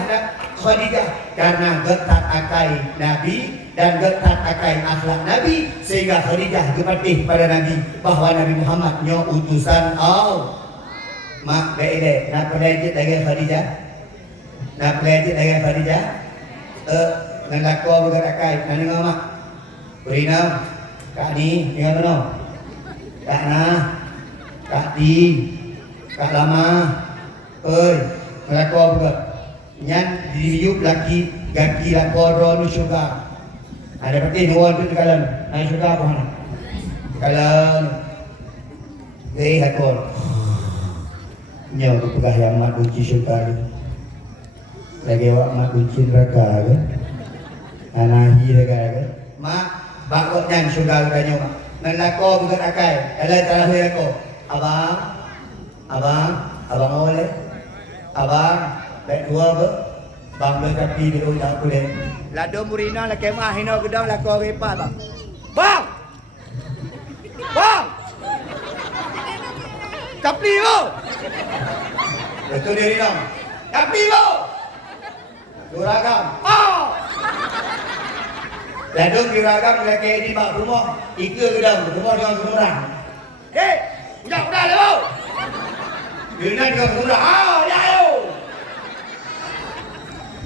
Khadijah karena getat akai Nabi dan getat akai akhlak Nabi, sehingga Khadijah gepatih pada Nabi bahawa Nabi Muhammad nyo utusan Allah. Mak bede nak pelajit lagi Khadijah, nak pelajit lagi Khadijah. Nang lako bergerak nang dengar mak. Berina kak ni dengar no. Kak nah. Kak di. Kak lama. Ngelako bergerak. Nyan diriup laki gaki lako ron syurga. Ada peti nuan tu kalan. Nang syurga apa hana? Kalan. Hakor. Nyaw tu pegah yang mak kunci syurga ni. Lagi awak mak kunci neraka ke? Anahi dekat mak bakok nyan syurga katanya mak ngelako bukan akai dalam tarah aku abang oleh abang baik dua ber bang boleh tapi dulu tak boleh lado murina la kemah hino gedang lako repa bang kapli lo itu dia ni dong kapli lo duragam Ladung diragam lagi di bak rumah, ika gedang rumah dengan gemurah. Udah lho. Dengan gemurah. Ya yo.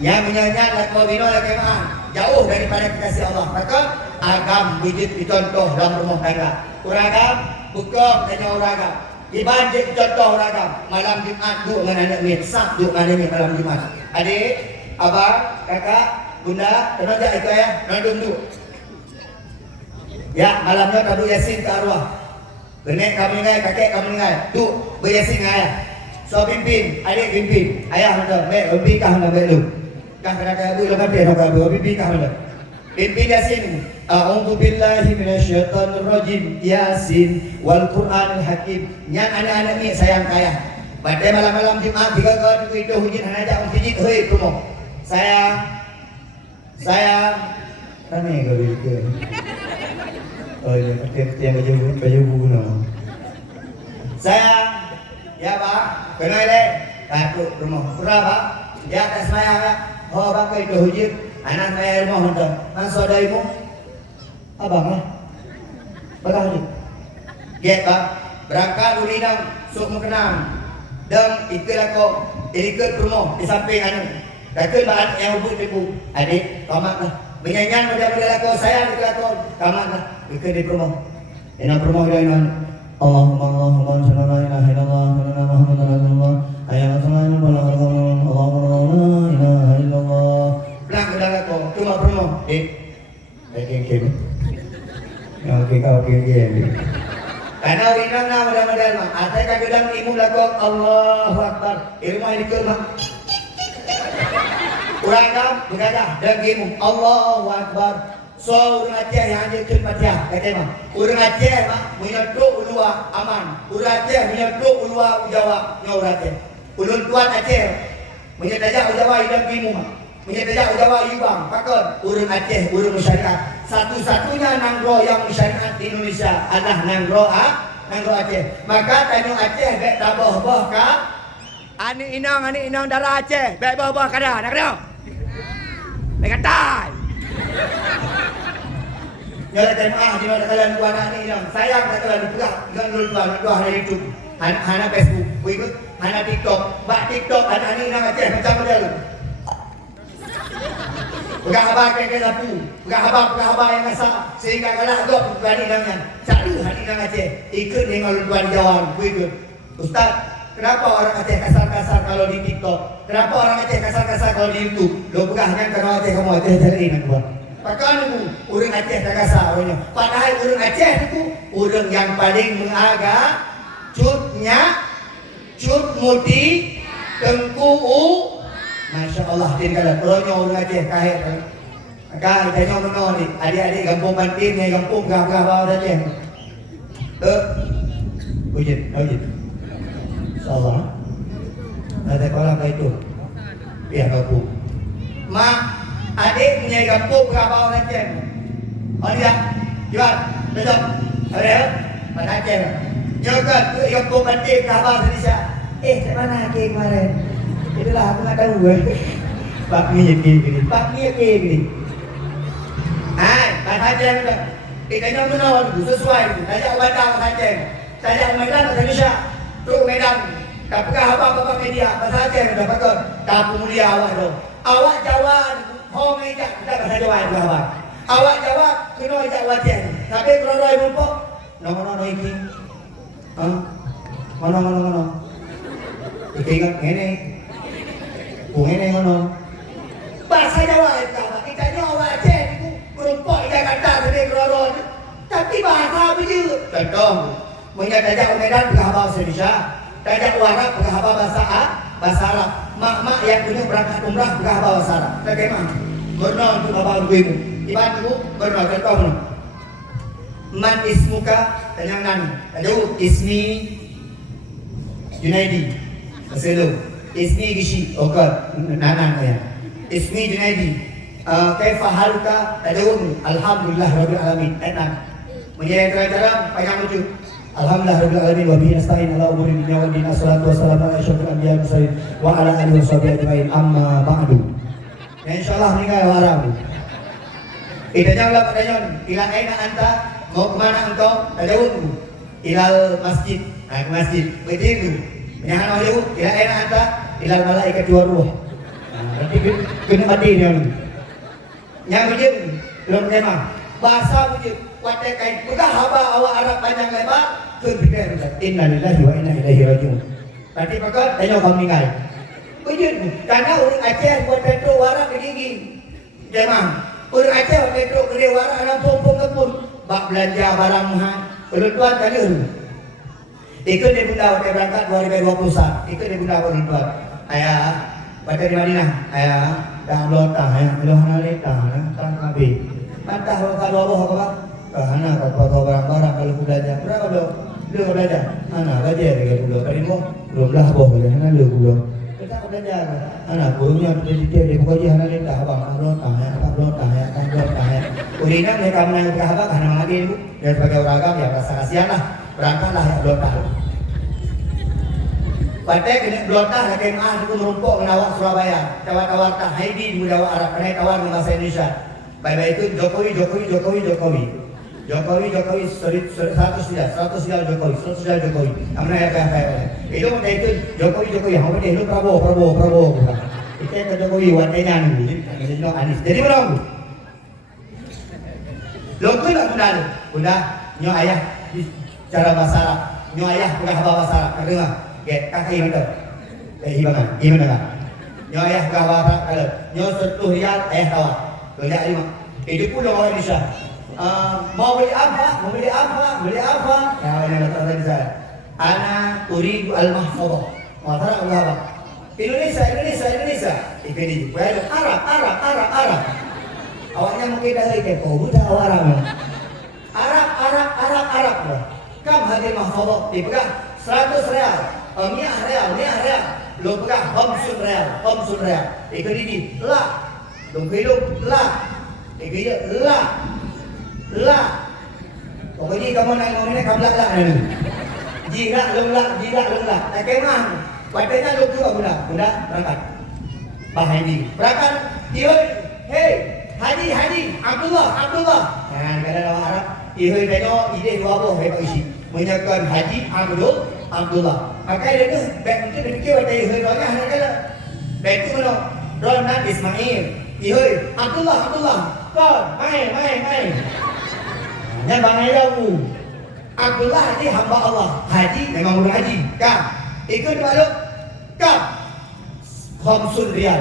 Yang menyanyikan lagu bino lagi mah jauh daripada kekasih Allah. Maka agam bijit dicontoh dalam rumah tangga. Uragam buka tanya uragam. Dibanding contoh uragam malam Jumat duk dengan anak ni, Sab duk dengan anak ni malam Jumat. Adik, abang, kakak Bunda, kenapa tak ikut ayah? Nandung tu. Ya, malamnya kadu yasin ke arwah. Benek kamu ingat, kakek kamu ingat. Tu, beryasin dengan ayah. So pimpin, adik pimpin. Ayah hendak, mek, pimpin kah hendak mek lu. Kah kena kaya bu, lepas dia hendak bu, pimpin kah hendak. Pimpin yasin. A'udzu billahi minasyaitonir rajim. Yasin wal Qur'anil hakim. Yang anak-anak ni sayang ayah. Pada malam-malam Jumat 3 kali itu hujan hanajak masjid hei promo. Sayang, kami kau berikan. Oh ya, yang baju guna. Sayang, ya pak, kenal le, kartu rumah, surah pak, ya tak semayang ya. Oh pak itu hujan, anak saya rumah hendak, mana saudarimu? Abang lah, bakal hujan. Get pak, berangkat ulinang, sok mengenang, dan ikut aku, ikut rumah di samping anu. Kata bahan yang hubung ibu, adik, kamak lah. Menyanyian pada aku, sayang ke aku, kamak lah. Ikut di rumah. Ina rumah dia ina. Allahumma sallallahu alaihi wasallam Muhammad rasulullah. Ayat sallallahu alaihi wasallam Allahumma la ilaha illallah. Pelang ke dalam aku, cuma rumah. Kem. Yang kau kem. Karena rinang nama modal mah. Atai kadang imu laku Allahu Akbar. Irmah di rumah. Uragam begadah dan gimu Allahu Akbar. So urang Aceh yang ada cun Fatihah kata mah. Urang Aceh mah menyodok ulua aman. Urang Aceh menyodok ulua Jawa nya urang Aceh. Ulun tuan Aceh menyedajak Jawa hidup gimu mah. Menyedajak Jawa yubang pakon urang Aceh urang masyarakat. Satu-satunya nangro yang masyarakat di Indonesia adalah nangro Aceh. Maka tanya Aceh bek tabah-bah ka ani inang darah Aceh bek bah-bah kada nak kena. Negatai. Nyala jemaah di mana kalian dua anak ini yang sayang tak kalian dipegang dengan dua hari itu. Hana Facebook, ikut hana TikTok. Bak TikTok anak ini nang Aceh macam model. Pegang habar ke sapu, pegang habar yang kasar sehingga kalah gop berani nangnya. Cari hati nang Aceh ikut dengan dua Jawa, ikut. Ustaz, kenapa orang Aceh kasar-kasar kalau di TikTok? Kenapa orang Aceh kasar-kasar kalau di YouTube? Lo pegahkan kalau Aceh kamu Aceh cari nak buat. Pakai itu orang Aceh tak kasar orangnya. Padahal orang Aceh itu orang yang paling mengaga, cut muti, tengku Masya Allah tin kalau orangnya orang Aceh kahit. Kahit tanya mana ni? Adik-adik kampung Bantin ni kampung gah-gah bawah Aceh. Hujan. InsyaAllah. Nanti kalau apa itu? Ya kampung. Mak, adik punya kampung berapa orang cem? Oh dia, jual, betul. Ada, pada cem. Nyokat tu kampung banting berapa Indonesia? Kat mana ke kemarin? Itulah aku nak tahu. Pak ni gini, Pak ni gini. Hai, pada cem tu. Kita nyokat menol sesuai. Tajak bandar pada cem. Tajak Medan Indonesia. Tu Medan. Kapkah apa media bahasa Aceh dah pakai. Kampung mulia awak tu. Awak jawab hong ejak kita bahasa Jawa tu awak. Awak jawab kena ejak Aceh. Tapi kalau roi mumpuk, no iki. Mana. Iki ingat ngene. Ku ngene ngono. Bahasa Jawa itu awak. Kita nyawa Aceh niku mumpuk ejak kata sini kalau tapi bahasa begitu. Contoh, menyatakan Medan bahasa Indonesia. Tajak warak berapa bahasa Arab. Mak yang punya berangkat umrah berapa bahasa Arab. Bagaimana? Benar untuk bapak ibu. Ibu benar contoh benar. Man ismuka tanyang nani. Aduh ismi Junaidi. Selalu ismi Gishi. Oke, nanan ya. Ismi Junaidi. Kaifa haluka? Aduh alhamdulillah rabbil alamin. Enak. Menjadi cara panjang lucu. Alhamdulillah rabbil alamin wa bihi nasta'in ala umuri dunya wad din. Assalatu wassalamu ala asyrafil anbiya'i wal mursalin wa ala alihi washabihi ajmain. Amma ba'du. Ya insyaallah meninggal warang. Kita jawab pertanyaan, ila aina anta? Mau kemana engkau? Tajawab. Ilal masjid. Ke masjid. Begitu. Menyahan jauh. Ila aina anta? Ilal malaikati war ruh. Berarti kena mati dia ni. Yang begitu belum memang. Bahasa begitu. Wadah kain pegah haba awak Arab panjang lebar tu fikir innalillahi wa inna ilaihi rajiun. Berarti maka tanya kau meninggal. Begitu. Karena orang Aceh buat petro warak begini. Jemaah. Orang Aceh buat petro gede warak dalam pom-pom kebun. Bak belanja barang mahal. Orang tuan tanya dulu. Ikut dia bunda waktu berangkat 2021. Ikut dia bunda orang tuan. Ayah, baca di Madinah. Ayah, dah lotah. Ayah, melohana letah. Tang kabin. Mantah kalau Allah apa? Hana kalau barang-barang kalau belajar berapa dia belajar. Hana belajar dia dulu. Kali mo belum lah boh belajar hana dia dulu. Kita belajar. Hana gurunya detail dia pokoknya hana letak abang abang tanya. Urina mereka menang ke abang hana lagi ibu. Dan sebagai orang agama ya rasa kasihan lah. Berangkatlah ya belotah. Pakai kena belotah lagi mah itu merumpuk menawar Surabaya. Tawar-tawar tak Haidi di Jawa Arab. Kena tawar bahasa Indonesia. Baik-baik itu Jokowi. Jokowi 100 Jokowi. Amna ya kayak. Itu mata itu Jokowi yang apa dia lu Prabowo. Itu yang Jokowi watenya nih. Ini Anies. Jadi berapa? Lo tu nak bunda nyo ayah cara bahasa Arab. Nyo ayah bukan haba bahasa Arab. Dengar. Kakak itu. Gimana kan? Nyo ayah bukan haba Arab kalau nyo 1 riyal ayah tawar. Kerja 5. Itu pun orang Indonesia. Mau beli apa? Ya, ini kata saya. Ana uridu al-mahfadhah. Mahfadhah apa? Indonesia. Ikini. Arab. Awaknya mungkin dah lagi kau buta Arab. Arab. Kam hadir mahfadhah dipegang 100 rial. 100 rial. Lo pegang 50 rial. Ikini di la. Dong hidup la. Ikini la. Pokoknya kamu naik mobilnya kamu lah ni. Jira lenglah. Tak kemah. Patenya lu juga bunda berangkat. Pak Haji berangkat. Hey, Haji Abdullah. Nah, kada orang Arab. Ihoi beno ide dua boh hei isi. Menyakan Haji Abdullah. Pakai dia tu, baik mungkin dia fikir ada ihoi rohnya hanya kada. Baik tu mana? Ronan Ismail. Ihoi Abdullah. Kon, main. Yang bangai jauh. Abdullah ni hamba Allah. Haji memang orang haji. Kam. Ikut balok. Kam. 50 rial.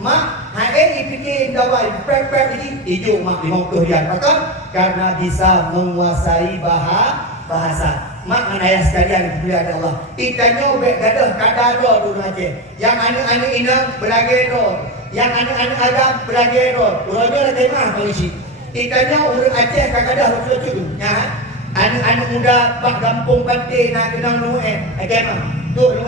Mak, hai fikir dawai prep ini hijau mak 50 rial. Maka karena bisa menguasai bahasa. Mak anaya sekalian kemuliaan Allah. Kita nyobek gadah kadado dulu aja. Yang anak-anak inang belagero. Yang anak-anak agam belagero. Urangnya lagi mah polisi. Kita orang Aceh kadang lucu-lucu. Ya. Anak-anak muda bak kampung pantai nak kenal nueh. Agama. duk lu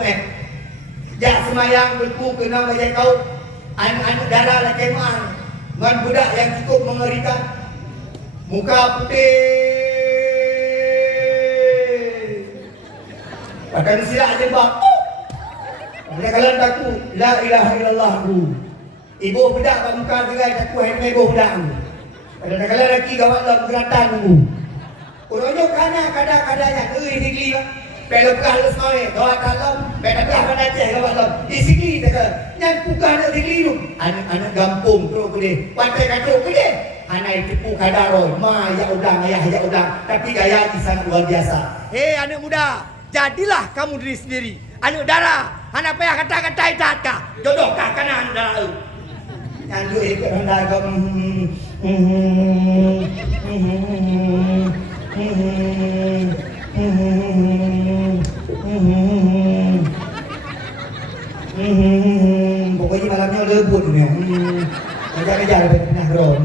jak semayang berku kena bagi kau anak darah lah kemah dengan budak yang cukup mengerikan, muka putih pakai silap jembak. Mereka kalian taku la ilaha illallah ku ibu budak kat muka gerai taku hai ibu budak ku kadang-kadang lagi gawat dalam geratan ku orangnya kana kada-kada yang digli Pelo halus mau doa kalau beda pada cek kalau disikli tak nyan bukan ada digli lu anak gampung terus boleh pantai kacau boleh anak tipu kadaro ma ya udang ayah ya udang tapi gaya sangat luar biasa. Hei anak muda, jadilah kamu diri sendiri. Anak darah, anak payah kata-kata itakah jodohkah kana anak darah yang dulu ikut hendak kau pokoknya malamnya lebut ni. Kejar-kejar sampai pindah ron.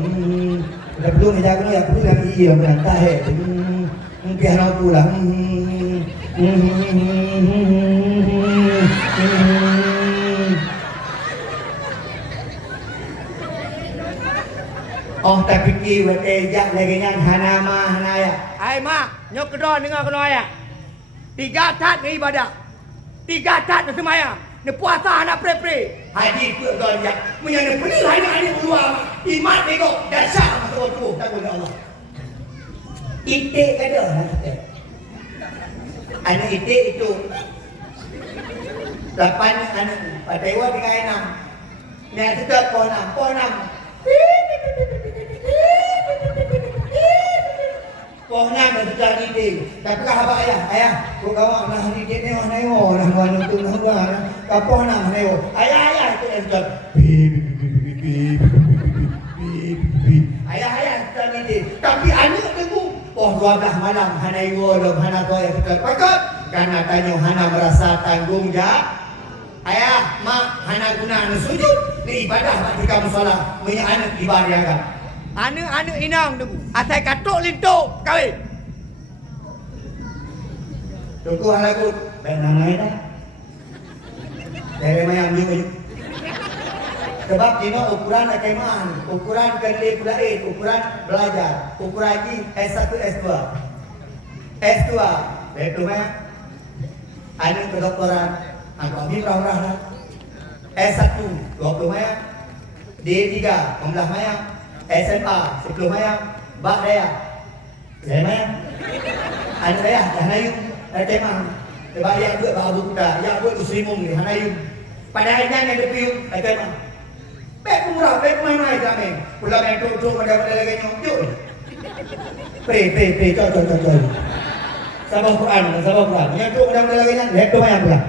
Dah perlu kejar kena ya perlu yang iya merantah he. Piano pulang. Oh tapi ki wek ejak lagi nyan hanama hanaya. Ai mak, nyok kedon dengar kena ayat. 3 tat ni ibadah. 3 tat semaya. Ni puasa anak pre-pre. Haji ke don ya. Punya ni beli lain ni keluar. Iman tengok dasar masuk tu takut Allah. Itik ada nak. Anak itik itu 8 anak pada dewa dengan 6. Ni tetap pon 6. Pohonnya berjadi di. Tapi apa ayah, kau kawan nak di ni mana yo, nak mana tu nak mana. Kapon nak mana yo, ayah tu esok. Ayah tadi di. Tapi anak tunggu. Oh 12 malam hana yo, hana kau yang kita pakat. Karena tanya hana merasa tanggung jawab. Ayah, mak hana guna sujud. Ni ibadah ketika musola, punya anak ibadah. Anak inang tu, asal katuk lintuk kawin. Tunggu hal aku, benangai dah. Dari mayang juga. Sebab dino ukuran keman, ukuran kerja pulain, ukuran belajar, ukuran lagi S1, S2, S2, itu mah. Anak kedokteran, aku ambil rah-rah lah. S1, 20 mayang, D3, 15 mayang. SMA 10 mayang, bak daya. Saya mayang. Anak daya hanayu, temang. Sebab yang buat bak abu kuda, yang buat usrimung ni hanayu. Padahal yang depiu temang. Bek murah, bek mai-mai kami. Pulang yang tuk-tuk pada lagi nyok. Pre, cok. Sabah Quran. Yang tuk pada lagi nyok, lek tu mayang pula.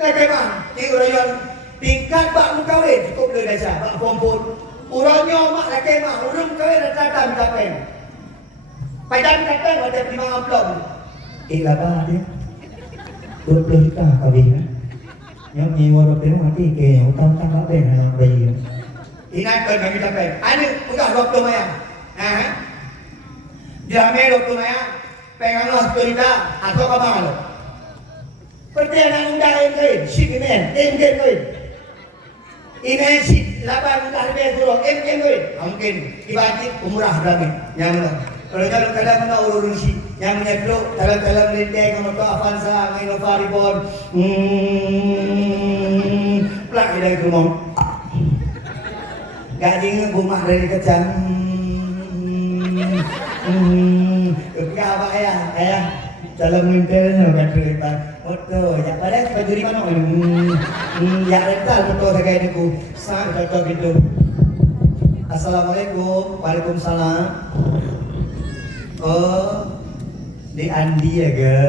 Temang, ni urayan tingkat bak mukawin cukup le dasar, bak pompon. Urangnya mak laki mak, urang kawin datang tapen. Padahal tapen ada 5 amplop. Laba dia. 20 juta kawin. Yang nyewa rotin mati ke utang-utang tapen yang bayi. Ingat kan kami tapen. Ada udah 20 mayang. Jame 20 mayang. Pengang lah 10 juta atau kamal. Pertanyaan undang yang sik men, kawin. Ini si 8 juta lebih turun, mungkin dibagi umrah berani. Yang kalau kadang-kadang mana urun si, yang menyebut dalam lenteng kamu tu Avanza, Innova Reborn, plak dari rumah. Gajinya rumah dari kecang. Apa ayah, dalam lenteng kan cerita. Betul, ya pada baju di mana? Ya rental betul saya kayak niku. Sangat cocok gitu. Assalamualaikum, waalaikumsalam. Oh, di Andi ya ga?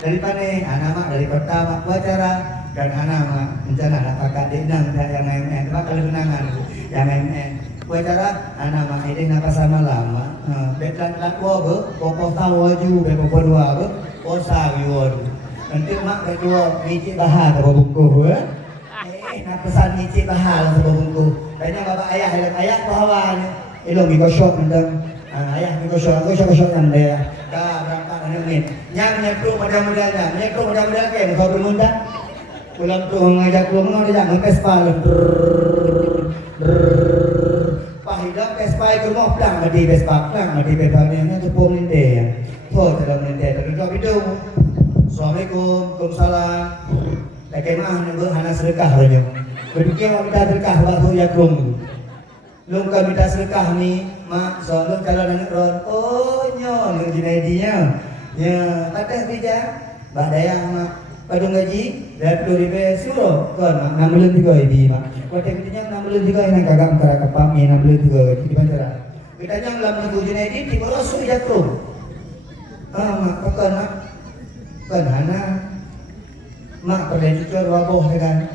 Dari mana? Anak mak dari kota mak acara dan anak mak rencana anak kakak denang yang main coba kalau kenangan yang main acara anak mak ini napa sama lama. Betul lakwa be, pokok tahu aju, pokok dua be, osa wiwon. Nanti mak kedua micik bahal sama bungku nak pesan micik bahal sama bungku. Tanya bapak ayah bahawa ilmu mikro shop nendang ayah mikro shop nang dia. Dah berangkat anak min. Yang menyekru mudah-mudahnya. Menyekru mudah-mudahan kayak kau bermudah. Pulang tu ngajak keluar dia jangan Vespa lem. Pahida Vespa itu mau pelang mati Vespa pelang mati Vespa ni hanya tepung linde ya. Thôi dalam linde terus video. Assalamualaikum, Waalaikumsalam. Lagi mah ni berhana sedekah ranya. Berfikir minta sedekah waktu ya krum. Lung ka minta sedekah ni mak so lung calon anak ron. Oh nyo lung jinaidinya. Ya, kata bijak. Bak dayang mak padung gaji dah 20,000 suruh kan 6 bulan juga ibi mak. Kata kitanya 6 bulan juga yang kagak kara kapam ni 6 bulan juga di bandara. Kitanya dalam minggu junaidi di boros ya krum. Mak pakan mak. Kan hana mak pada cucur waboh kan.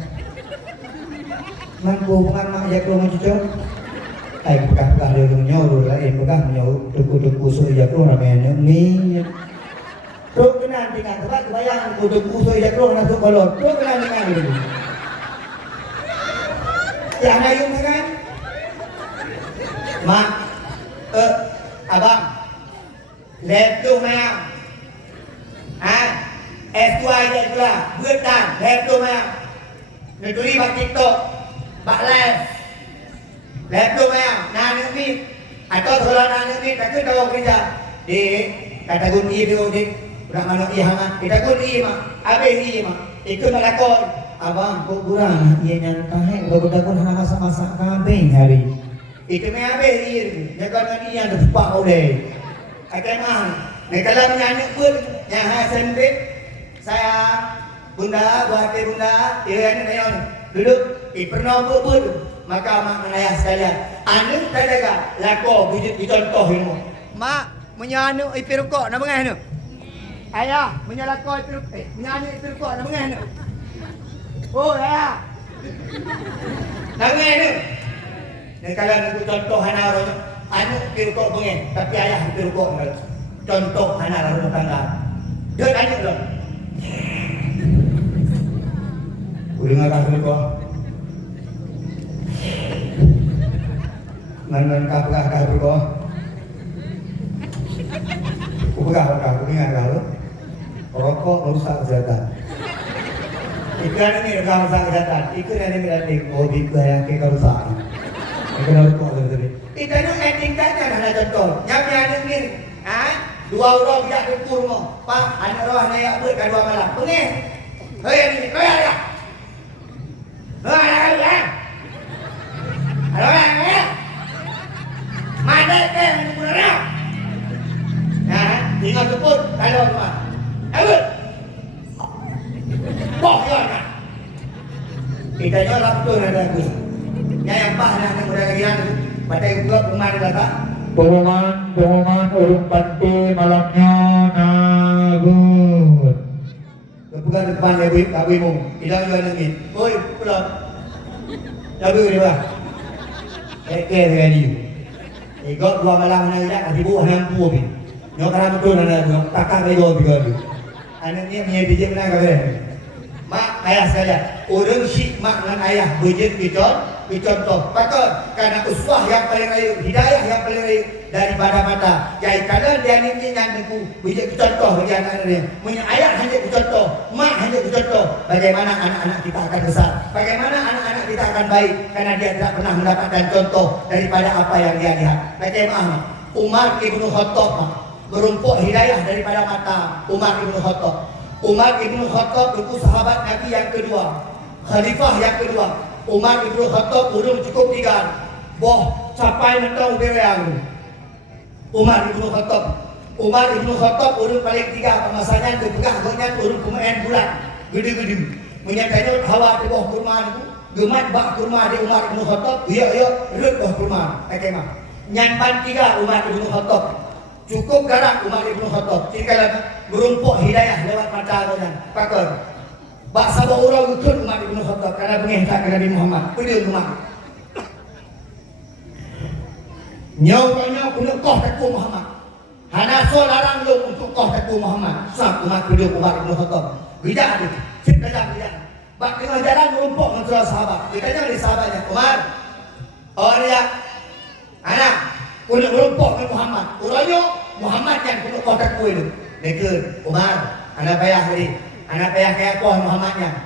Mampu bukan mak ya krum cucur. Ai buka dia nyuruh lain bukan nyuruh tuku-tuku so ya krum ramenya ni. Terus kena dengan sebab bayang kudu kusoi dia keluar masuk kolot. Terus kena dengan itu. Ya ngayung kan? Mak, abang, lihat tu mayang. S2 je pula, buatan, lihat tu mayang. Neturi bak TikTok, bak live. Lihat tu mayang, nak ni, atau kalau nak ni, tak kena tahu kerja. Di kata gunti dia di. Nak mana ihangan, kita pun mak, habis mak, ikut melakon. Abang, kau kurang, ia nyantai, kau dah pun hana masak-masak kambing hari. Ikut me habis dia, jangan ni yang terpak oleh. Akan mah, ni kalau menyanyi pun, yang hasil sempit, saya bunda, buat bunda, dia ni nayon, duduk, pernah pun, maka mak menayah sekalian. Anu tak ada lakon, wujud dicontoh ini. Mak, menyanyi ipirukok, nama ngah ni? Ayah, menyalakoi peruk, menyanyi peruk nak mengen. Oh, ayah. Nak mengen tu. Dan kalau nak contoh hana orang, anu peruk mengen, tapi ayah peruk nak. Contoh hana rumah tangga. Dia tanya dong. Udah ngakak peruk. Nan kapkah peruk. Upegah, aku ingat lu. Rokok merusak kesehatan. Ikan ini merusak kesehatan. Ikan ini berarti hobi yang kita rusak. Ikan rokok tadi. Ikan itu ending saja ada contoh. Yang ada ni, dua orang tidak kukur mo. Pak, anak roh naik buat kedua malam. Pengeh. Hei ni, kau ada. Ada. Ada. Mana ke ni mana? Tinggal sebut kalau rumah. Ayo. Boh ya kan. Kita nyolap tu ada aku. Yang pak nak mudah lagi kan. Pada juga rumah dia tak. Pengumuman urung panti malamnya nagut. Bukan depan ibu, tidak juga nengin. Oi, pulang. Tapi ni bah. Dengan dia. Ikut dua malam nak lihat ibu hang pu ni. Nyok kerana betul nak takkan lego tiga tu. Anak ni punya bijak mana kau mak ayah saya, orang syik mak dengan ayah bijak dicontoh. Patut karena uswah yang paling ayu, hidayah yang paling ayu daripada mata. Jadi kadang dia ni yang aku bijak dicontoh bagi anak dia. Punya ayah hanya dicontoh, mak hanya dicontoh. Bagaimana anak-anak kita akan besar? Bagaimana anak-anak kita akan baik? Karena dia tidak pernah mendapatkan contoh daripada apa yang dia lihat. Bagaimana Umar ibnu Khattab merumpuk hidayah daripada mata Umar ibn Khattab. Umar ibn Khattab itu sahabat Nabi yang kedua, khalifah yang kedua. Umar ibn Khattab urung cukup 3. Boh capai mentong berang. Umar ibn Khattab urung paling 3 pemasangan kepegah dengan urung pemain bulan. Gede-gede. Menyatanya hawa di bawah kurma itu, gemat bak kurma di Umar ibn Khattab, ya rut bawah kurma. Bagaimana? Nyampan 3 Umar ibn Khattab. Cukup garak Umar ibn Khattab. Tinggal merumpuk hidayah lewat mata orang. Pakar. Bak sabah orang ikut Umar ibn Khattab kerana mengihtak ke Nabi Muhammad. Pedih Umar. Nyawa punya koh taku Muhammad. Hana so larang lu untuk koh taku Muhammad. Sab Umar pedih Umar ibn Khattab. Bidak ada. Cip dalam bidak. Bak tengah jalan merumpuk dengan sahabat. Kita jangan di sahabatnya. Umar. Oh dia. Anak. Kulit merumpuk dengan Muhammad. Uranya Muhammad yang kulit kotak kuih itu. Umar, anak payah tadi. Anak payah kayak Muhammadnya.